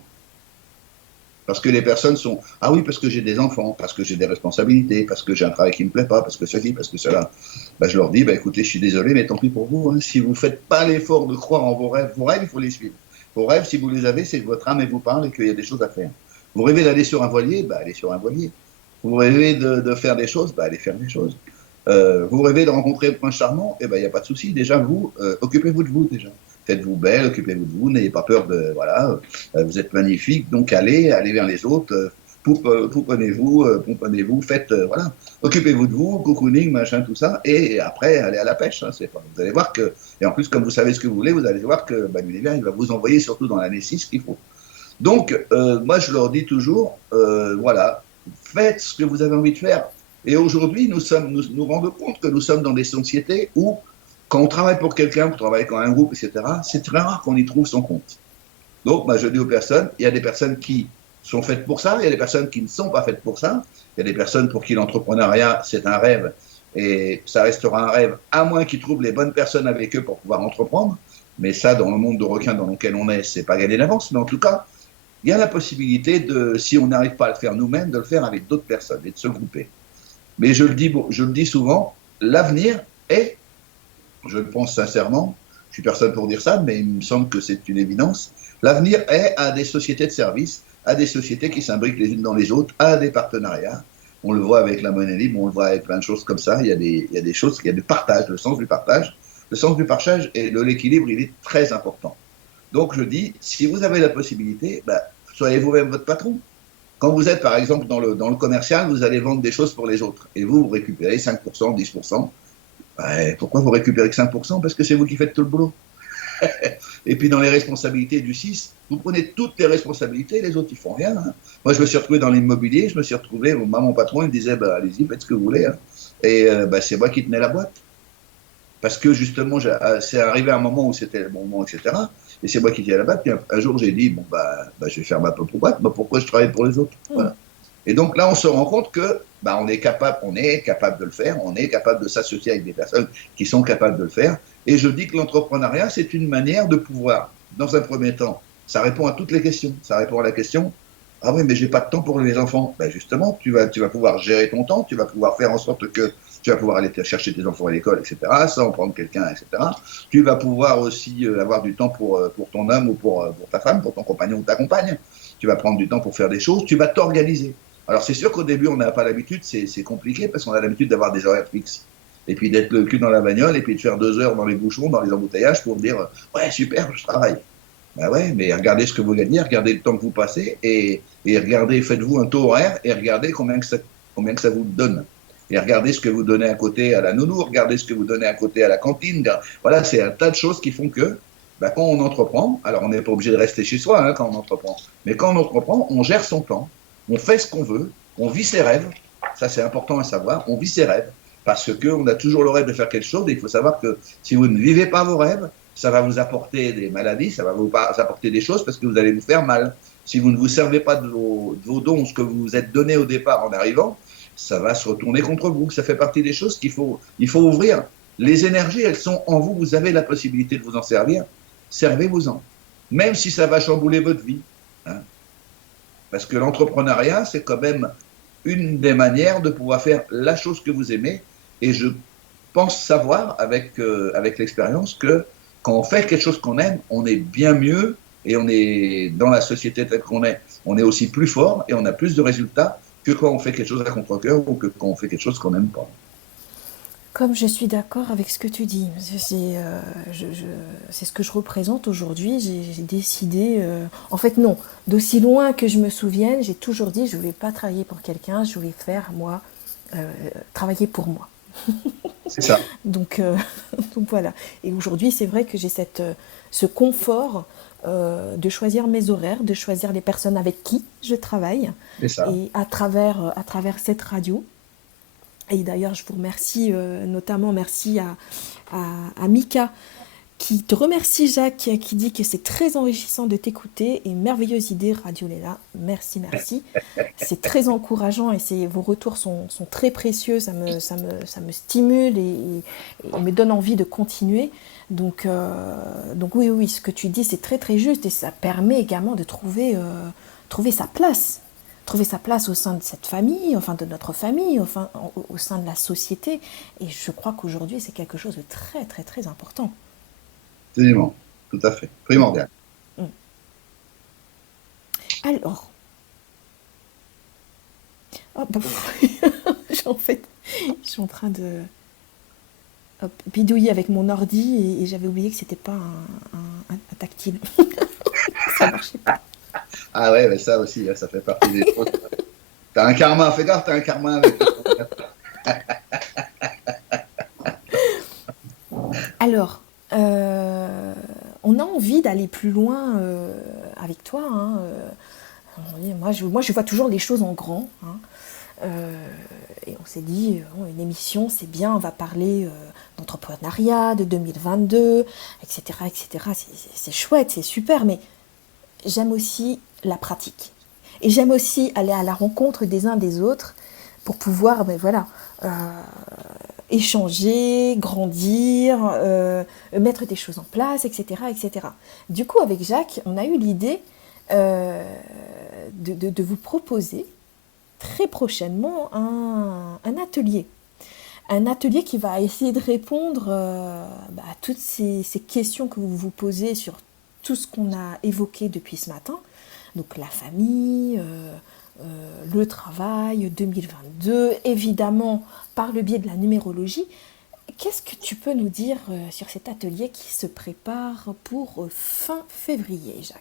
Parce que les personnes sont, ah oui, parce que j'ai des enfants, parce que j'ai des responsabilités, parce que j'ai un travail qui ne me plaît pas, parce que ceci, parce que cela. Bah, je leur dis, bah, écoutez, je suis désolé, mais tant pis pour vous. Hein. Si vous ne faites pas l'effort de croire en vos rêves, il faut les suivre. Vos rêves, si vous les avez, c'est que votre âme vous parle et qu'il y a des choses à faire. Vous rêvez d'aller sur un voilier, bah, allez sur un voilier. Vous rêvez de faire des choses, bah, allez faire des choses. Vous rêvez de rencontrer le prince charmant, eh ben, il n'y a pas de souci. Déjà, vous, occupez-vous de vous, déjà. Faites-vous belle, occupez-vous de vous, n'ayez pas peur de, voilà, vous êtes magnifique, donc allez vers les autres, pouponnez-vous, faites, voilà, occupez-vous de vous, cocooning, machin, tout ça, et après, allez à la pêche, hein, c'est pas, vous allez voir que, et en plus, comme vous savez ce que vous voulez, vous allez voir que, bah, l'univers, il va vous envoyer, surtout dans l'année 6, ce qu'il faut. Donc, moi, je leur dis toujours, voilà, faites ce que vous avez envie de faire. Et aujourd'hui, nous rendons compte que nous sommes dans des sociétés où, quand on travaille pour quelqu'un, qu'on travaille avec un groupe, etc., c'est très rare qu'on y trouve son compte. Donc, moi, je dis aux personnes, il y a des personnes qui sont faites pour ça, il y a des personnes qui ne sont pas faites pour ça, il y a des personnes pour qui l'entrepreneuriat, c'est un rêve, et ça restera un rêve, à moins qu'ils trouvent les bonnes personnes avec eux pour pouvoir entreprendre. Mais ça, dans le monde de requins dans lequel on est, c'est pas gagné d'avance. Mais en tout cas, il y a la possibilité de, si on n'arrive pas à le faire nous-mêmes, de le faire avec d'autres personnes et de se grouper. Mais je le dis souvent, l'avenir est, je le pense sincèrement, je suis personne pour dire ça, mais il me semble que c'est une évidence, l'avenir est à des sociétés de services, à des sociétés qui s'imbriquent les unes dans les autres, à des partenariats. On le voit avec la monnaie libre, on le voit avec plein de choses comme ça. Il y a des choses, il y a du partage, le sens du partage. Le sens du partage et de l'équilibre, il est très important. Donc je dis, si vous avez la possibilité, bah, soyez vous-même votre patron. Quand vous êtes, par exemple, dans le commercial, vous allez vendre des choses pour les autres. Et vous récupérez 5%, 10%. Ouais, pourquoi vous récupérez que 5%? Parce que c'est vous qui faites tout le boulot. Et puis dans les responsabilités du 6, vous prenez toutes les responsabilités, les autres ils font rien. Hein. Moi je me suis retrouvé dans l'immobilier, je me suis retrouvé, mon patron il me disait bah, allez-y, faites ce que vous voulez. Hein. Et bah, c'est moi qui tenais la boîte. Parce que justement, c'est arrivé à un moment où c'était le bon moment, etc. Et c'est moi qui tenais la boîte. Puis un jour j'ai dit bon bah, je vais faire ma propre boîte, bah, pourquoi je travaille pour les autres? Voilà. Et donc là, on se rend compte que bah, on est capable de le faire, on est capable de s'associer avec des personnes qui sont capables de le faire. Et je dis que l'entrepreneuriat, c'est une manière de pouvoir, dans un premier temps, ça répond à toutes les questions. Ça répond à la question, ah oui, mais j'ai pas de temps pour les enfants. Ben justement, tu vas pouvoir gérer ton temps, tu vas pouvoir faire en sorte que tu vas pouvoir aller chercher tes enfants à l'école, etc., sans prendre quelqu'un, etc. Tu vas pouvoir aussi avoir du temps pour ton homme ou pour ta femme, pour ton compagnon ou ta compagne. Tu vas prendre du temps pour faire des choses, tu vas t'organiser. Alors c'est sûr qu'au début, on n'a pas l'habitude, c'est compliqué parce qu'on a l'habitude d'avoir des horaires fixes. Et puis d'être le cul dans la bagnole et puis de faire 2 heures dans les bouchons, dans les embouteillages pour dire ouais, super, je travaille. Ben ouais, mais regardez ce que vous gagnez, regardez le temps que vous passez et regardez, faites-vous un taux horaire et regardez combien que ça vous donne. Et regardez ce que vous donnez à côté à la nounou, regardez ce que vous donnez à côté à la cantine. Voilà, c'est un tas de choses qui font que ben, quand on entreprend, alors on n'est pas obligé de rester chez soi hein, quand on entreprend, mais quand on entreprend, on gère son temps. On fait ce qu'on veut, on vit ses rêves, ça c'est important à savoir, on vit ses rêves, parce qu'on a toujours le rêve de faire quelque chose, et il faut savoir que si vous ne vivez pas vos rêves, ça va vous apporter des maladies, ça va vous apporter des choses parce que vous allez vous faire mal. Si vous ne vous servez pas de vos dons, ce que vous vous êtes donné au départ en arrivant, ça va se retourner contre vous. Ça fait partie des choses il faut ouvrir. Les énergies, elles sont en vous, vous avez la possibilité de vous en servir, servez-vous-en. Même si ça va chambouler votre vie. Hein. Parce que l'entrepreneuriat, c'est quand même une des manières de pouvoir faire la chose que vous aimez. Et je pense savoir, avec l'expérience, que quand on fait quelque chose qu'on aime, on est bien mieux et on est dans la société telle qu'on est. On est aussi plus fort et on a plus de résultats que quand on fait quelque chose à contre-cœur ou que quand on fait quelque chose qu'on n'aime pas. Comme je suis d'accord avec ce que tu dis, c'est ce que je représente aujourd'hui. J'ai décidé, en fait non, d'aussi loin que je me souvienne, j'ai toujours dit je ne voulais pas travailler pour quelqu'un, je voulais faire moi, travailler pour moi. C'est ça, Donc, donc voilà. Et aujourd'hui, c'est vrai que j'ai ce confort de choisir mes horaires, de choisir les personnes avec qui je travaille, c'est ça. et à travers cette radio. Et d'ailleurs, je vous remercie, notamment merci à Mika, qui te remercie Jacques, qui dit que c'est très enrichissant de t'écouter et merveilleuse idée Radio Léla. Merci, merci. C'est très encourageant et vos retours sont très précieux, ça me stimule et me donne envie de continuer. Donc oui, oui, ce que tu dis, c'est très très juste et ça permet également de trouver sa place. Trouver sa place au sein de cette famille, enfin de notre famille, enfin au sein de la société. Et je crois qu'aujourd'hui, c'est quelque chose de très très très important. Absolument, tout à fait, Mm, primordial. mm. Alors, oh, bah, en fait, je suis en train de bidouiller avec mon ordi et j'avais oublié que c'était pas un tactile. Ça marchait pas. Ah ouais, mais ça aussi, ça fait partie des choses. T'as un karma, fais gaffe, t'as un karma avec. Alors, on a envie d'aller plus loin avec toi. Hein, moi, je vois toujours les choses en grand. Hein. Et on s'est dit, une émission, c'est bien, on va parler d'entrepreneuriat, de 2022, etc. etc. C'est chouette, c'est super, mais j'aime aussi la pratique. Et j'aime aussi aller à la rencontre des uns des autres pour pouvoir, ben voilà, euh, échanger, grandir, mettre des choses en place, etc., etc. Du coup, avec Jacques, on a eu l'idée euh, de vous proposer très prochainement un atelier. Un atelier qui va essayer de répondre à toutes ces questions que vous vous posez sur tout ce qu'on a évoqué depuis ce matin. Donc la famille, le travail, 2022, évidemment par le biais de la numérologie. Qu'est-ce que tu peux nous dire sur cet atelier qui se prépare pour fin février, Jacques?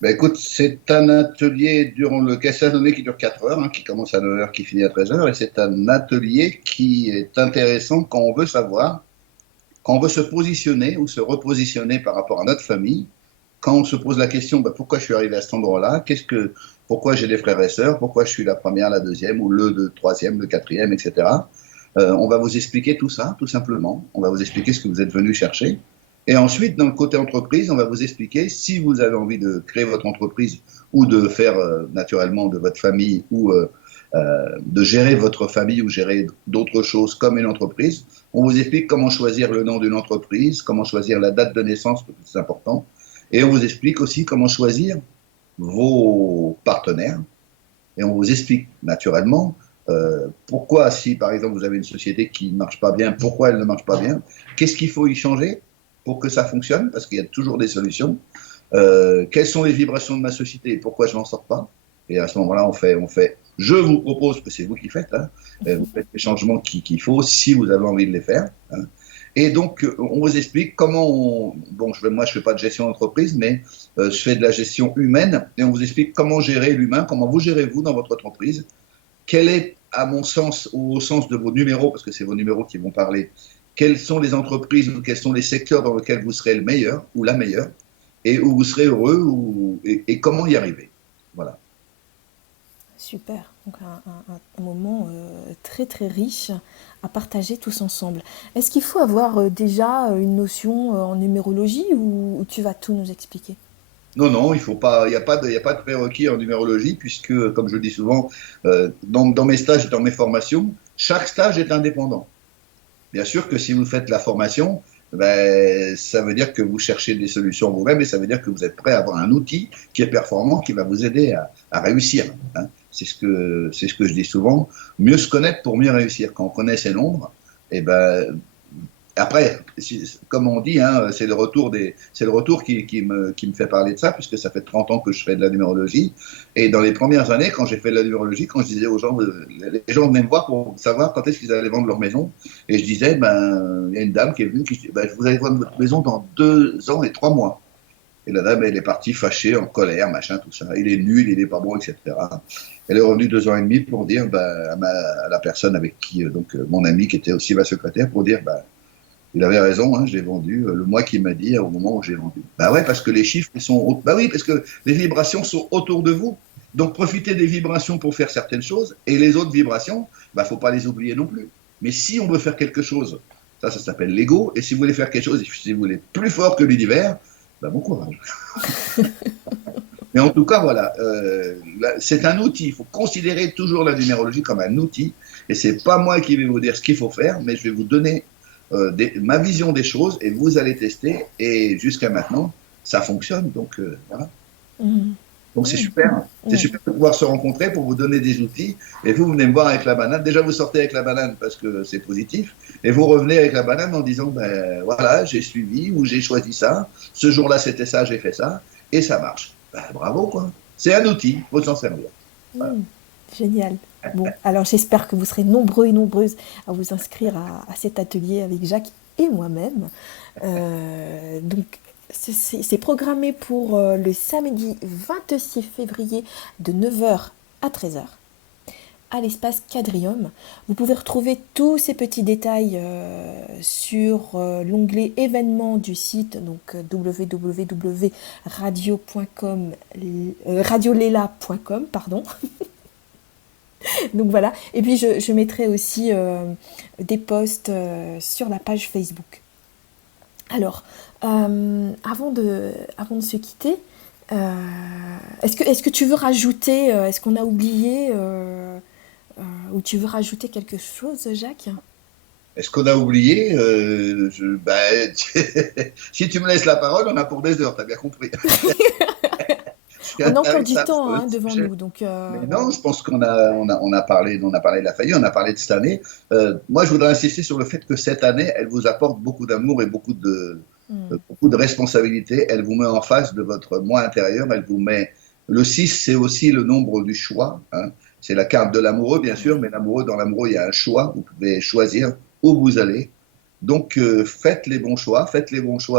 Ben écoute, c'est un atelier durant lequel c'est un atelier qui dure 4 heures, hein, qui commence à 9 heures, qui finit à 13 heures, et c'est un atelier qui est intéressant quand on veut savoir, quand on veut se positionner ou se repositionner par rapport à notre famille, quand on se pose la question, ben, pourquoi je suis arrivé à cet endroit-là, pourquoi j'ai des frères et sœurs, pourquoi je suis la première, la deuxième, ou le troisième, le quatrième, etc. On va vous expliquer tout ça, tout simplement. On va vous expliquer ce que vous êtes venu chercher. Et ensuite, dans le côté entreprise, on va vous expliquer si vous avez envie de créer votre entreprise ou de faire naturellement de votre famille ou de gérer votre famille ou gérer d'autres choses comme une entreprise. On vous explique comment choisir le nom d'une entreprise, comment choisir la date de naissance, parce que c'est important. Et on vous explique aussi comment choisir vos partenaires. Et on vous explique naturellement pourquoi, si par exemple vous avez une société qui ne marche pas bien, pourquoi elle ne marche pas bien, qu'est-ce qu'il faut y changer pour que ça fonctionne, parce qu'il y a toujours des solutions. Quelles sont les vibrations de ma société et pourquoi je n'en sors pas. Et à ce moment-là, on fait, je vous propose, que c'est vous qui faites, hein, vous faites les changements qu'il faut si vous avez envie de les faire. Hein. Et donc, on vous explique comment bon, moi, je fais pas de gestion d'entreprise, mais je fais de la gestion humaine, et on vous explique comment gérer l'humain, comment vous gérez vous dans votre entreprise, quel est, à mon sens, ou au sens de vos numéros, parce que c'est vos numéros qui vont parler, quelles sont les entreprises ou quels sont les secteurs dans lesquels vous serez le meilleur ou la meilleure, et où vous serez heureux, et comment y arriver. Voilà. Super, donc un moment très très riche à partager tous ensemble. Est-ce qu'il faut avoir déjà une notion en numérologie ou tu vas tout nous expliquer? Non, non, il faut pas, il y a pas de prérequis en numérologie, puisque, comme je le dis souvent, dans mes stages et dans mes formations, chaque stage est indépendant. Bien sûr que si vous faites la formation, ben, ça veut dire que vous cherchez des solutions vous-même et ça veut dire que vous êtes prêt à avoir un outil qui est performant, qui va vous aider à réussir. Hein. C'est ce que je dis souvent. Mieux se connaître pour mieux réussir. Quand on connaît ses nombres, eh ben, Après, comme on dit, hein, c'est le retour qui me fait parler de ça, puisque ça fait 30 ans que je fais de la numérologie. Et dans les premières années, quand j'ai fait de la numérologie, quand je disais aux gens, les gens venaient me voir pour savoir quand est-ce qu'ils allaient vendre leur maison. Et je disais, ben, il y a une dame qui est venue qui dit, ben, vous allez vendre votre maison dans 2 ans et 3 mois. Et la dame, elle est partie fâchée, en colère, machin, tout ça. Il est nul, il est pas bon, etc. Elle est revenue 2 ans et demi pour dire ben, à la personne avec qui, mon ami qui était aussi ma secrétaire, pour dire, ben, il avait raison, hein, je l'ai vendu le mois qu'il m'a dit au moment où j'ai vendu. Bah ouais, parce que les chiffres ils sont. Bah oui, parce que les vibrations sont autour de vous. Donc profitez des vibrations pour faire certaines choses et les autres vibrations, bah faut pas les oublier non plus. Mais si on veut faire quelque chose, ça s'appelle l'ego. Et si vous voulez faire quelque chose, si vous voulez plus fort que l'univers, bah bon courage. Mais en tout cas, voilà, c'est un outil. Il faut considérer toujours la numérologie comme un outil. Et c'est pas moi qui vais vous dire ce qu'il faut faire, mais je vais vous donner ma vision des choses et vous allez tester. Et jusqu'à maintenant, ça fonctionne. Donc voilà. Mmh. Donc c'est super. C'est super de pouvoir se rencontrer pour vous donner des outils. Et vous venez me voir avec la banane. Déjà, vous sortez avec la banane parce que c'est positif. Et vous revenez avec la banane en disant, ben voilà, j'ai suivi ou j'ai choisi ça. Ce jour-là, c'était ça, j'ai fait ça. Et ça marche. Ben, bravo, quoi. C'est un outil, il faut s'en servir. Voilà. Génial. Bon, alors j'espère que vous serez nombreux et nombreuses à vous inscrire à cet atelier avec Jacques et moi-même. Donc, c'est programmé pour le samedi 26 février de 9h à 13h à l'espace Quadrium. Vous pouvez retrouver tous ces petits détails sur l'onglet événements du site, donc www.radio.com, radiolela.com, pardon. Donc voilà, et puis je mettrai aussi des posts sur la page Facebook. Alors, avant de se quitter, est-ce que tu veux rajouter, est-ce qu'on a oublié, ou tu veux rajouter quelque chose, Jacques? Est-ce qu'on a oublié si tu me laisses la parole, on a pour des heures, t'as bien compris. On a encore du temps devant nous, donc. Mais non, je pense on a parlé de la famille, on a parlé de cette année. Moi, je voudrais insister sur le fait que cette année, elle vous apporte beaucoup d'amour et beaucoup de responsabilités. Elle vous met en face de votre moi intérieur. Elle vous met. Le 6, c'est aussi le nombre du choix. Hein. C'est la carte de l'amoureux, bien sûr, mais dans l'amoureux, il y a un choix. Vous pouvez choisir où vous allez. Donc, faites les bons choix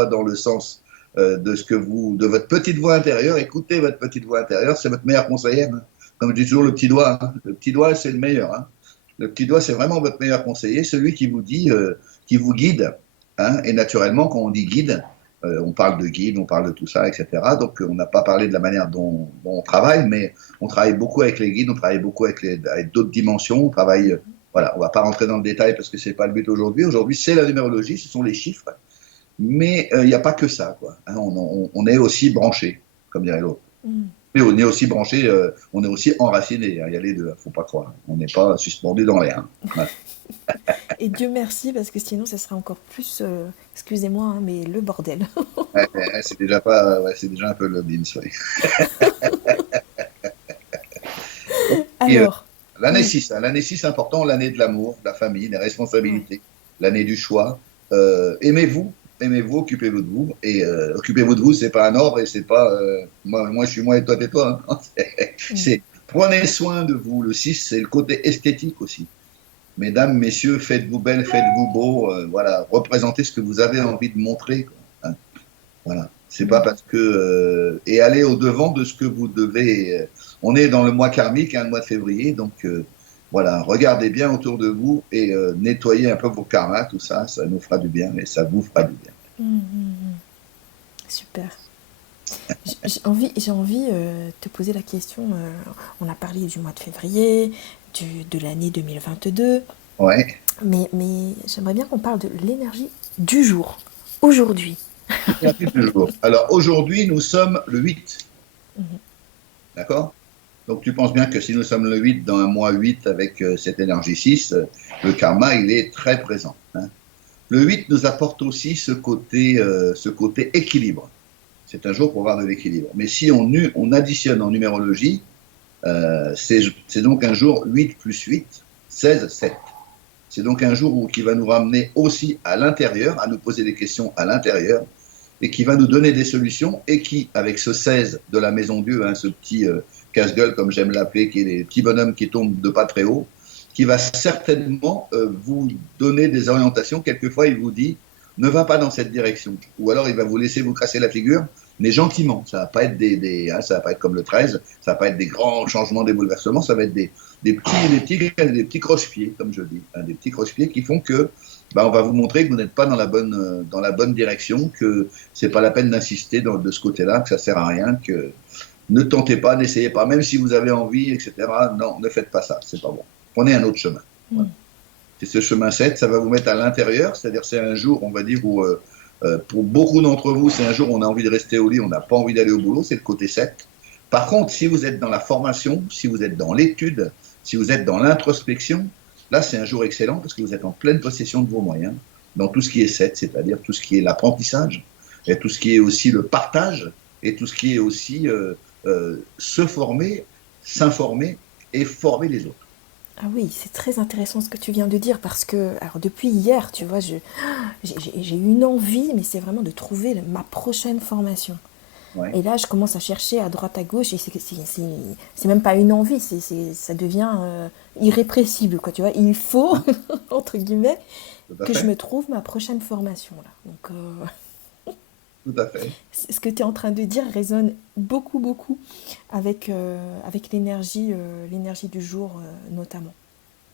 dans le sens de votre petite voix intérieure. Écoutez votre petite voix intérieure, c'est votre meilleur conseiller. Hein. Comme je dis toujours, le petit doigt. Hein. Le petit doigt, c'est le meilleur. Hein. Le petit doigt, c'est vraiment votre meilleur conseiller, celui qui vous dit, qui vous guide. Hein. Et naturellement, quand on dit guide, on parle de guide, on parle de tout ça, etc. Donc, on n'a pas parlé de la manière dont on travaille, mais on travaille beaucoup avec les guides, on travaille beaucoup avec d'autres dimensions. On travaille, voilà, on ne va pas rentrer dans le détail parce que ce n'est pas le but aujourd'hui. Aujourd'hui, c'est la numérologie, ce sont les chiffres. Mais il n'y a pas que ça, quoi. Hein, on est aussi branché, comme dirait l'autre. Mais on est aussi branché, on est aussi enraciné. Hein, il y a les deux, faut pas croire. On n'est pas suspendu dans l'air. Hein. Ouais. Et Dieu merci, parce que sinon, ça serait encore plus, excusez-moi, hein, mais le bordel. C'est déjà pas, c'est déjà un peu le bins, oui. Alors. L'année 6, hein, l'année 6, important, l'année de l'amour, de la famille, des responsabilités, l'année du choix. Aimez-vous, occupez-vous de vous. Et occupez-vous de vous, c'est pas un ordre et c'est pas moi je suis moi et toi t'es toi. Hein. C'est prenez soin de vous. Le 6, c'est le côté esthétique aussi. Mesdames, messieurs, faites-vous belle, faites-vous beau. Voilà, représentez ce que vous avez envie de montrer. Quoi, hein. Voilà. C'est pas parce que et allez au devant de ce que vous devez. On est dans le mois karmique, hein, le mois de février, donc voilà, regardez bien autour de vous et nettoyez un peu vos karmas, tout ça, ça nous fera du bien et ça vous fera du bien. Super. J'ai envie de te poser la question. On a parlé du mois de février, de l'année 2022. Ouais. Mais j'aimerais bien qu'on parle de l'énergie du jour, aujourd'hui. Alors aujourd'hui, nous sommes le 8. D'accord ? Donc tu penses bien que si nous sommes le 8 dans un mois 8 avec cette énergie 6, le karma, il est très présent. Hein. Le 8 nous apporte aussi ce côté équilibre. C'est un jour pour avoir de l'équilibre. Mais si on additionne en numérologie, c'est donc un jour 8 plus 8, 16, 7. C'est donc un jour qui va nous ramener aussi à l'intérieur, à nous poser des questions à l'intérieur, et qui va nous donner des solutions, et qui, avec ce 16 de la Maison Dieu, hein, ce petit casse-gueule, comme j'aime l'appeler, qui est les petits bonhommes qui tombent de pas très haut, qui va certainement vous donner des orientations. Quelquefois, il vous dit, ne va pas dans cette direction. Ou alors, il va vous laisser vous casser la figure, mais gentiment. Ça va pas être ça va pas être comme le 13, ça va pas être des grands changements, des bouleversements, ça va être des petits croche-pieds, comme je dis, hein, des petits croche-pieds qui font que on va vous montrer que vous n'êtes pas dans la bonne direction, que c'est pas la peine d'insister de ce côté-là, que ça sert à rien, que ne tentez pas, n'essayez pas, même si vous avez envie, etc. Non, ne faites pas ça, c'est pas bon. Prenez un autre chemin. Voilà. C'est ce chemin 7, ça va vous mettre à l'intérieur, c'est-à-dire c'est un jour, on va dire, où pour beaucoup d'entre vous, c'est un jour où on a envie de rester au lit, on n'a pas envie d'aller au boulot, c'est le côté 7. Par contre, si vous êtes dans la formation, si vous êtes dans l'étude, si vous êtes dans l'introspection, là, c'est un jour excellent parce que vous êtes en pleine possession de vos moyens, dans tout ce qui est 7, c'est-à-dire tout ce qui est l'apprentissage, et tout ce qui est aussi le partage, et tout ce qui est aussi se former, s'informer et former les autres. Ah oui, c'est très intéressant ce que tu viens de dire parce que, alors depuis hier, tu vois, j'ai eu une envie, mais c'est vraiment de trouver ma prochaine formation. Ouais. Et là, je commence à chercher à droite, à gauche, et c'est même pas une envie, ça devient irrépressible, quoi, tu vois. Il faut, entre guillemets, Tout à que je fait. me trouve ma prochaine formation, là. Donc, Tout à fait. ce que tu es en train de dire résonne beaucoup, beaucoup avec l'énergie du jour, notamment.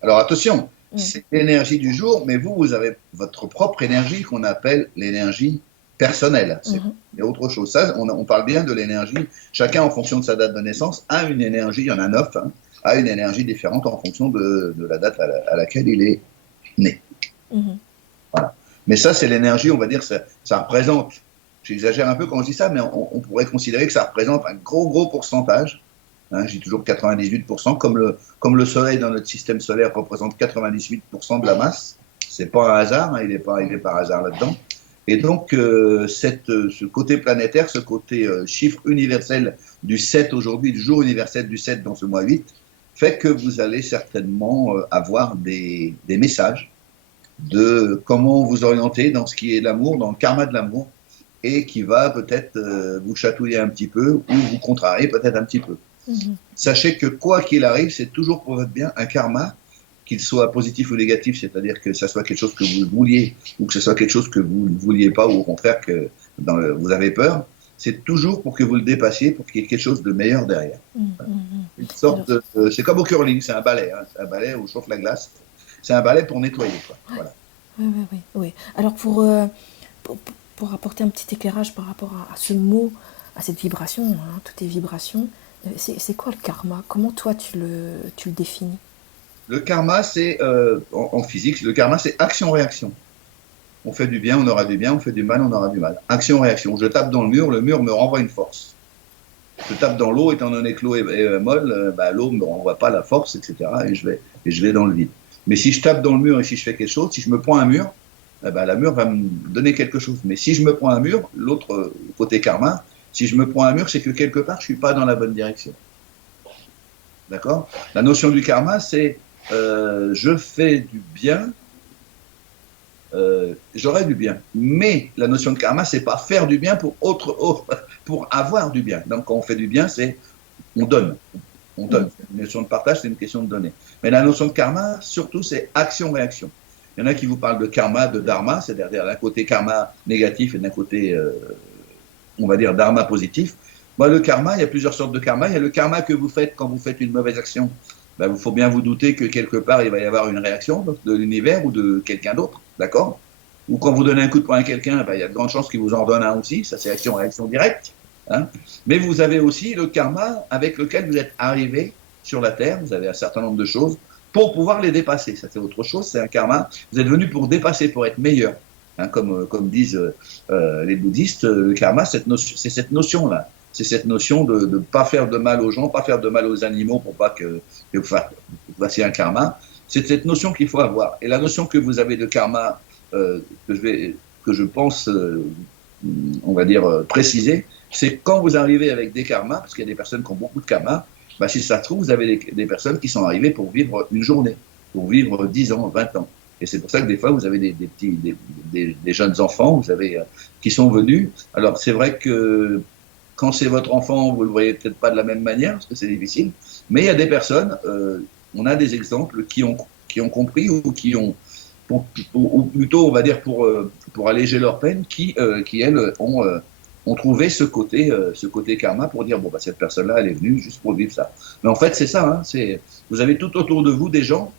Alors attention, Mm. c'est l'énergie du jour, mais vous avez votre propre énergie qu'on appelle l'énergie personnelle. C'est Mhm. autre chose. Ça, on parle bien de l'énergie. Chacun, en fonction de sa date de naissance, a une énergie, il y en a 9, hein, a une énergie différente en fonction de la date à laquelle il est né. Mhm. Voilà. Mais ça, c'est l'énergie, on va dire, ça représente, j'exagère un peu quand je dis ça, mais on pourrait considérer que ça représente un gros pourcentage. Hein, je dis toujours 98%, comme le Soleil dans notre système solaire représente 98% de la masse. C'est pas un hasard, hein, il est par hasard là-dedans. Et donc, ce côté planétaire, ce côté chiffre universel du 7 aujourd'hui, du jour universel du 7 dans ce mois 8, fait que vous allez certainement avoir des messages de comment vous orienter dans ce qui est l'amour, dans le karma de l'amour, et qui va peut-être vous chatouiller un petit peu ou vous contrarier peut-être un petit peu. Mhm. Sachez que quoi qu'il arrive, c'est toujours pour votre bien un karma, qu'il soit positif ou négatif, c'est-à-dire que ça soit quelque chose que vous vouliez ou que ce soit quelque chose que vous ne vouliez pas ou au contraire que vous avez peur, c'est toujours pour que vous le dépassiez, pour qu'il y ait quelque chose de meilleur derrière. Mhm. Mhm. Une sorte Alors, c'est comme au curling, c'est un balai, hein, c'est un balai où on chauffe la glace, c'est un balai pour nettoyer, quoi. Voilà. oui, oui, oui, oui. Alors, pour apporter un petit éclairage par rapport à ce mot, à cette vibration, hein, toutes tes vibrations, c'est quoi le karma? Comment toi tu le définis? Le karma, c'est en physique, le karma, c'est action-réaction. On fait du bien, on aura du bien, on fait du mal, on aura du mal. Action-réaction. Je tape dans le mur me renvoie une force. Je tape dans l'eau, étant donné que l'eau est molle, l'eau ne me renvoie pas la force, etc. Et je vais dans le vide. Mais si je tape dans le mur et si je fais quelque chose, si je me prends un mur, la mur va me donner quelque chose. Mais si je me prends un mur, l'autre côté karma, si je me prends un mur, c'est que quelque part, je ne suis pas dans la bonne direction. D'accord? La notion du karma, c'est je fais du bien, j'aurai du bien. Mais la notion de karma, c'est pas faire du bien pour avoir du bien. Donc quand on fait du bien, c'est on donne. On donne. Une notion de partage, c'est une question de donner. Mais la notion de karma, surtout, c'est action-réaction. Il y en a qui vous parlent de karma, de dharma, c'est-à-dire d'un côté karma négatif et d'un côté, on va dire, dharma positif. Moi, le karma, il y a plusieurs sortes de karma. Il y a le karma que vous faites quand vous faites une mauvaise action. Il faut bien vous douter que quelque part, il va y avoir une réaction de l'univers ou de quelqu'un d'autre, d'accord? Ou quand vous donnez un coup de poing à quelqu'un, il y a de grandes chances qu'il vous en donne un aussi. Ça, c'est action-réaction directe. Hein. Mais vous avez aussi le karma avec lequel vous êtes arrivé sur la Terre. Vous avez un certain nombre de choses pour pouvoir les dépasser. Ça, c'est autre chose. C'est un karma. Vous êtes venu pour dépasser, pour être meilleur. Hein, comme disent les bouddhistes, le karma, c'est cette notion-là. C'est cette notion de ne pas faire de mal aux gens, pas faire de mal aux animaux pour pas que vous fassiez un karma. C'est cette notion qu'il faut avoir. Et la notion que vous avez de karma, que je pense, on va dire, préciser, c'est quand vous arrivez avec des karmas, parce qu'il y a des personnes qui ont beaucoup de karmas, si ça se trouve, vous avez des personnes qui sont arrivées pour vivre une journée, pour vivre 10 ans, 20 ans. Et c'est pour ça que des fois, vous avez des jeunes enfants, vous avez, qui sont venus. Alors, c'est vrai que quand c'est votre enfant, vous le voyez peut-être pas de la même manière, parce que c'est difficile. Mais il y a des personnes, on a des exemples qui ont compris ou qui ont, ou plutôt, on va dire, pour alléger leur peine, qui elles, ont trouvé ce côté karma pour dire, bon, bah, cette personne-là, elle est venue juste pour vivre ça. Mais en fait, c'est ça, hein, vous avez tout autour de vous des gens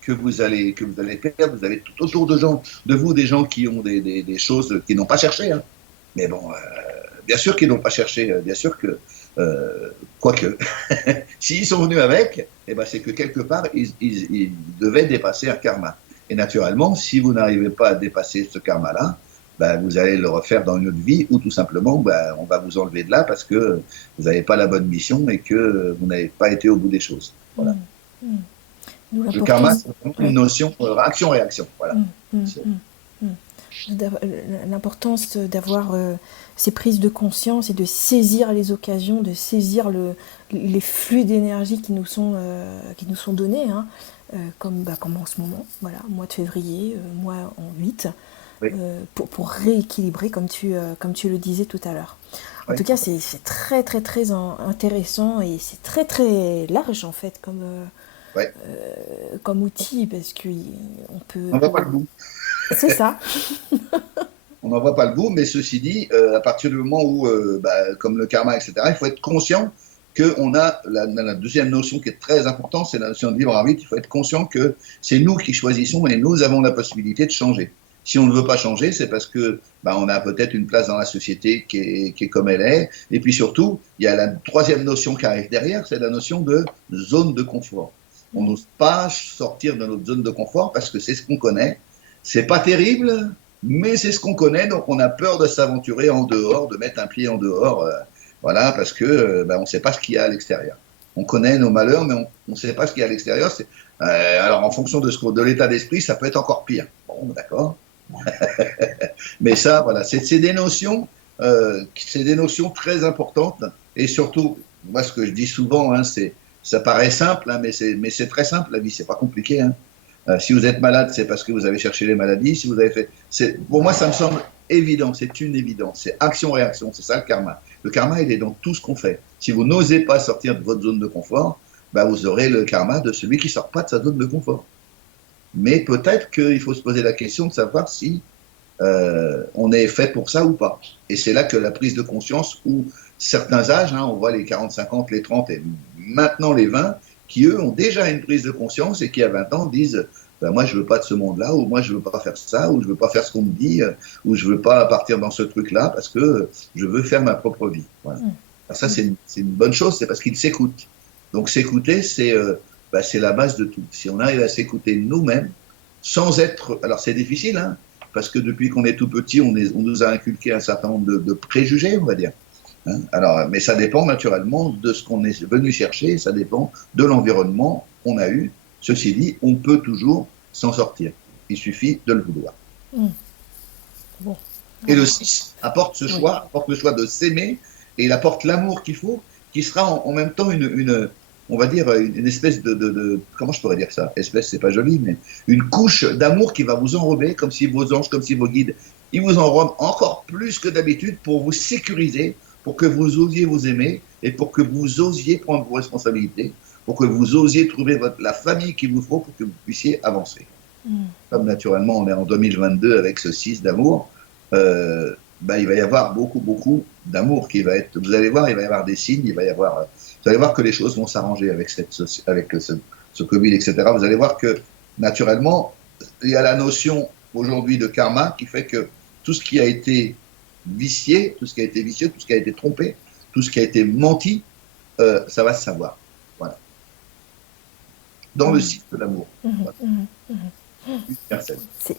que vous allez perdre, vous avez tout autour de vous des gens qui ont des choses qu'ils n'ont pas cherché, hein. Mais bon, bien sûr qu'ils n'ont pas cherché, bien sûr que, quoique, s'ils sont venus avec, eh ben, c'est que quelque part, ils devaient dépasser un karma. Et naturellement, si vous n'arrivez pas à dépasser ce karma-là, ben, vous allez le refaire dans une autre vie ou tout simplement, ben, on va vous enlever de là parce que vous n'avez pas la bonne mission et que vous n'avez pas été au bout des choses. Voilà. Mm. Mm. D'où Le karma, l'importance. c'est vraiment une Ouais. notion action-réaction. Voilà. Mm, mm, mm, mm. L'importance d'avoir ces prises de conscience et de saisir les occasions, de saisir les flux d'énergie qui nous sont donnés, hein, comme en ce moment, voilà, mois de février, mois en 8, Oui, pour rééquilibrer, comme tu le disais tout à l'heure. En oui, tout cas, c'est très très très intéressant et c'est très très large en fait oui. comme outil parce qu'on peut... On n'en voit pas le bout. C'est ça. On n'en voit pas le bout, mais ceci dit, à partir du moment où, bah, comme le karma, etc., il faut être conscient qu'on a la deuxième notion qui est très importante, c'est la notion de libre arbitre. Il faut être conscient que c'est nous qui choisissons et nous avons la possibilité de changer. Si on ne veut pas changer, c'est parce que bah, on a peut-être une place dans la société qui est comme elle est. Et puis surtout, il y a la troisième notion qui arrive derrière, c'est la notion de zone de confort. On n'ose pas sortir de notre zone de confort parce que c'est ce qu'on connaît. C'est pas terrible, mais c'est ce qu'on connaît, donc on a peur de s'aventurer en dehors, de mettre un pied en dehors, voilà, parce que ben, on ne sait pas ce qu'il y a à l'extérieur. On connaît nos malheurs, mais on ne sait pas ce qu'il y a à l'extérieur. Alors en fonction de l'état d'esprit, ça peut être encore pire. Bon, d'accord. Mais ça, voilà, c'est des notions très importantes. Et surtout, moi, ce que je dis souvent, hein, ça paraît simple, hein, mais c'est très simple, la vie, c'est pas compliqué, hein. Si vous êtes malade, c'est parce que vous avez cherché les maladies. Si vous avez fait, pour moi, ça me semble évident. C'est une évidence. C'est action-réaction. C'est ça le karma. Le karma, il est dans tout ce qu'on fait. Si vous n'osez pas sortir de votre zone de confort, bah, vous aurez le karma de celui qui sort pas de sa zone de confort. Mais peut-être qu'il faut se poser la question de savoir si on est fait pour ça ou pas. Et c'est là que la prise de conscience, où certains âges, hein, on voit les 40, 50, les 30 et maintenant les 20, qui eux ont déjà une prise de conscience et qui à 20 ans disent ben, moi je veux pas de ce monde-là, ou moi je veux pas faire ça, ou je veux pas faire ce qu'on me dit, ou je veux pas partir dans ce truc-là parce que je veux faire ma propre vie. Voilà. Alors ça c'est une bonne chose, c'est parce qu'ils s'écoutent. Donc s'écouter, c'est la base de tout. Si on arrive à s'écouter nous-mêmes, sans être... Alors c'est difficile, hein, parce que depuis qu'on est tout petit, on nous a inculqué un certain nombre de préjugés, on va dire. Hein. Alors, mais ça dépend naturellement de ce qu'on est venu chercher, ça dépend de l'environnement qu'on a eu. Ceci dit, on peut toujours s'en sortir. Il suffit de le vouloir. Mmh. Bon. Et le 6 apporte ce choix, apporte le choix de s'aimer, et il apporte l'amour qu'il faut, qui sera en même temps on va dire, une espèce comment je pourrais dire ça? Espèce, c'est pas joli, mais une couche d'amour qui va vous enrober, comme si vos anges, comme si vos guides, ils vous enrobent encore plus que d'habitude pour vous sécuriser, pour que vous osiez vous aimer, et pour que vous osiez prendre vos responsabilités, pour que vous osiez trouver la famille qu'il vous faut pour que vous puissiez avancer. Comme naturellement, on est en 2022 avec ce 6 d'amour, ben, il va y avoir beaucoup, beaucoup d'amour qui va être. Vous allez voir, il va y avoir des signes, vous allez voir que les choses vont s'arranger avec ce Covid, etc. Vous allez voir que naturellement, il y a la notion aujourd'hui de karma qui fait que tout ce qui a été vicié, tout ce qui a été vicieux, tout ce qui a été trompé, tout ce qui a été menti, ça va se savoir. Voilà. Dans le cycle de l'amour. Voilà.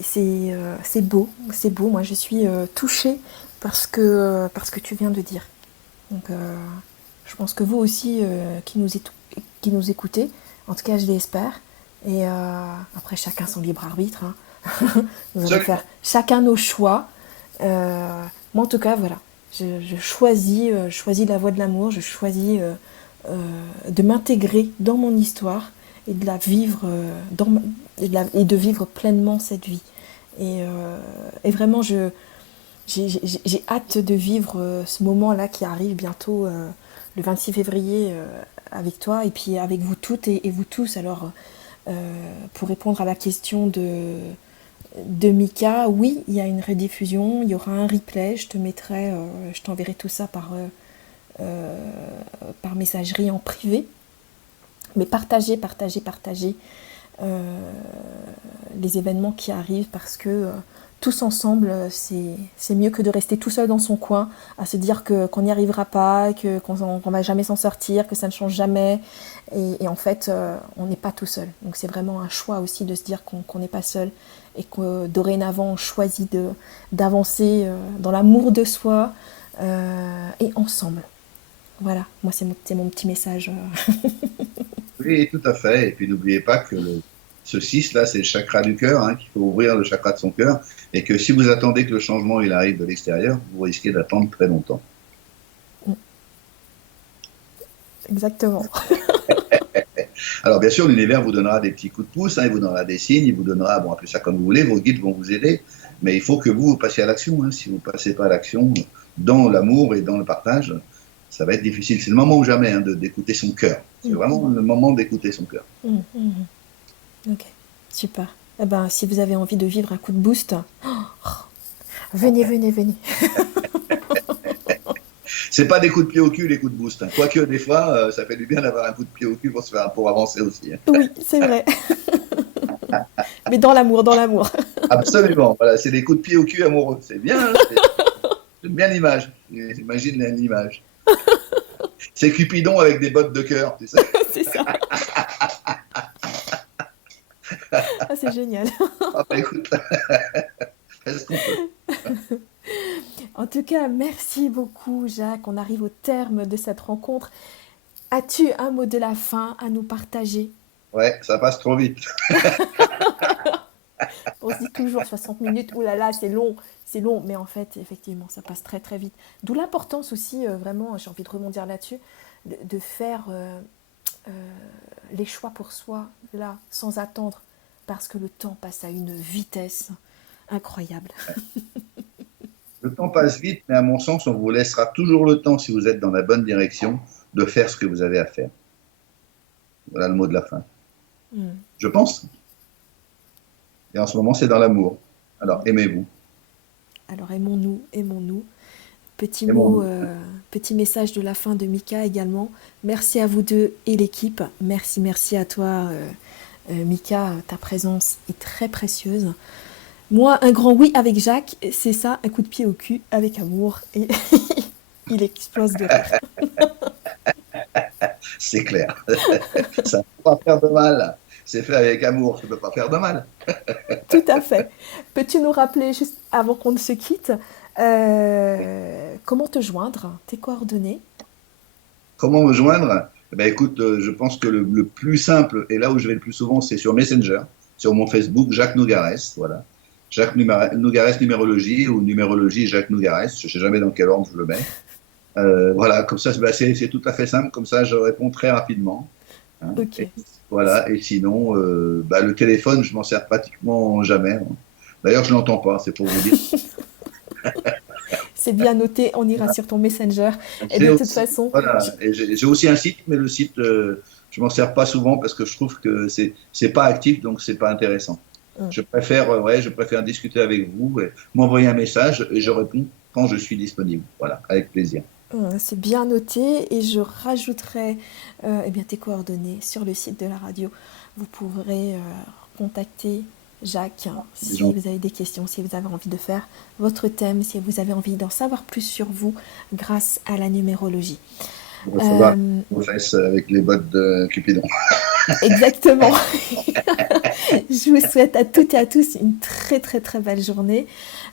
C'est beau, c'est beau. Moi, je suis touchée parce que tu viens de dire. Donc, je pense que vous aussi, qui nous écoutez, en tout cas, je l'espère. Et après, chacun son libre arbitre. Hein. Nous allons faire chacun nos choix. Moi, en tout cas, voilà. Je choisis la voie de l'amour. Je choisis de m'intégrer dans mon histoire et de la vivre et de vivre pleinement cette vie. Et vraiment, j'ai hâte de vivre ce moment-là qui arrive bientôt, le 26 février, avec toi et puis avec vous toutes et vous tous. Alors, pour répondre à la question de Mika, oui, il y a une rediffusion, il y aura un replay, je t'enverrai tout ça par messagerie en privé. Mais partagez les événements qui arrivent parce que tous ensemble, c'est mieux que de rester tout seul dans son coin, à se dire qu'on n'y arrivera pas, qu'on va jamais s'en sortir, que ça ne change jamais. Et en fait, on n'est pas tout seul. Donc c'est vraiment un choix aussi de se dire qu'on n'est pas seul et que dorénavant on choisit d'avancer dans l'amour de soi et ensemble. Voilà, moi c'est mon petit message. Oui, tout à fait. Et puis n'oubliez pas que ce 6 là, c'est le chakra du cœur, hein, qu'il faut ouvrir le chakra de son cœur, et que si vous attendez que le changement il arrive de l'extérieur, vous risquez d'attendre très longtemps. Exactement. Alors bien sûr, l'univers vous donnera des petits coups de pouce, hein, il vous donnera des signes, il vous donnera, bon, appelez ça comme vous voulez, vos guides vont vous aider, mais il faut que vous passiez à l'action. Hein. Si vous ne passez pas à l'action dans l'amour et dans le partage, ça va être difficile. C'est le moment ou jamais hein, d'écouter son cœur. C'est vraiment le moment d'écouter son cœur. Ok, super. Eh ben, si vous avez envie de vivre un coup de boost, venez. C'est pas des coups de pied au cul, les coups de boost. Hein. Quoique, des fois, ça fait du bien d'avoir un coup de pied au cul pour avancer aussi. Hein. Oui, c'est vrai. Mais dans l'amour. Absolument. Voilà, c'est des coups de pied au cul amoureux. C'est bien. Hein, j'aime bien l'image. J'imagine l'image. C'est Cupidon avec des bottes de cœur, tu sais. C'est ça. Ah, c'est génial. Ah, bah, écoute, fais ce qu'on peut. En tout cas, merci beaucoup, Jacques. On arrive au terme de cette rencontre. As-tu un mot de la fin à nous partager? Ouais, ça passe trop vite. On se dit toujours 60 minutes, oulala, c'est long. Mais en fait, effectivement, ça passe très très vite. D'où l'importance aussi, vraiment, j'ai envie de rebondir là-dessus, de faire les choix pour soi, là, sans attendre, parce que le temps passe à une vitesse incroyable. Le temps passe vite, mais à mon sens, on vous laissera toujours le temps, si vous êtes dans la bonne direction, de faire ce que vous avez à faire. Voilà le mot de la fin. Je pense. Et en ce moment, c'est dans l'amour. Alors, aimez-vous. Alors aimons-nous. Petit mot, Aimons-nous. petit message de la fin de Mika également. Merci à vous deux et l'équipe. Merci à toi, Mika. Ta présence est très précieuse. Moi, un grand oui avec Jacques, c'est ça, un coup de pied au cul avec amour. Et il explose de rire. C'est clair. Ça ne peut pas faire de mal. C'est fait avec amour, ça ne peut pas faire de mal. Tout à fait. Peux-tu nous rappeler, juste avant qu'on ne se quitte, comment te joindre, tes coordonnées? Comment me joindre? Eh ben, écoute, je pense que le plus simple, et là où je vais le plus souvent, c'est sur Messenger, sur mon Facebook, Jacques Nougares, voilà. Jacques Nougares numérologie ou numérologie Jacques Nougares, je ne sais jamais dans quel ordre je le mets. Voilà, comme ça, bah, c'est tout à fait simple, comme ça je réponds très rapidement. Hein. Ok. Et, voilà, et sinon, bah, le téléphone, je m'en sers pratiquement jamais. Hein. D'ailleurs, je ne l'entends pas, c'est pour vous dire. C'est bien noté, on ira sur ton Messenger. Et J'ai de toute aussi, façon, voilà, et j'ai aussi un site, mais le site, je m'en sers pas souvent parce que je trouve que c'est pas actif, donc c'est pas intéressant. Je préfère discuter avec vous, et m'envoyer un message et je réponds quand je suis disponible. Voilà, avec plaisir. c'est bien noté et je rajouterai eh bien, tes coordonnées sur le site de la radio. Vous pourrez contacter Jacques Les si gens, vous avez des questions, si vous avez envie de faire votre thème, si vous avez envie d'en savoir plus sur vous grâce à la numérologie. vous recevoir Euh, vos fesses avec les bottes de Cupidon. Exactement. Je vous souhaite à toutes et à tous une très très très belle journée,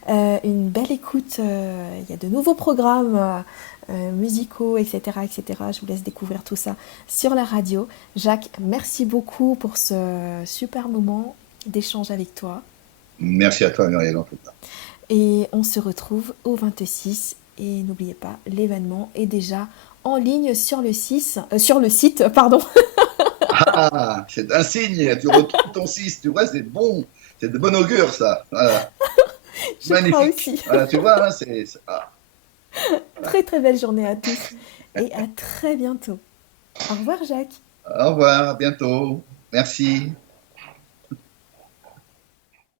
une belle écoute. Il y a de nouveaux programmes musicaux, etc., etc. Je vous laisse découvrir tout ça sur la radio. Jacques, merci beaucoup pour ce super moment d'échange avec toi. Merci à toi, Muriel, en tout cas. Et on se retrouve au 26. Et n'oubliez pas, l'événement est déjà en ligne sur le site, pardon. Ah, c'est un signe, tu retrouves ton 6, tu vois, c'est bon, c'est de bon augure ça. Voilà. Je crois Magnifique. aussi. Voilà, tu vois, hein, voilà. Très très belle journée à tous et à très bientôt. Au revoir Jacques. Au revoir, à bientôt. Merci.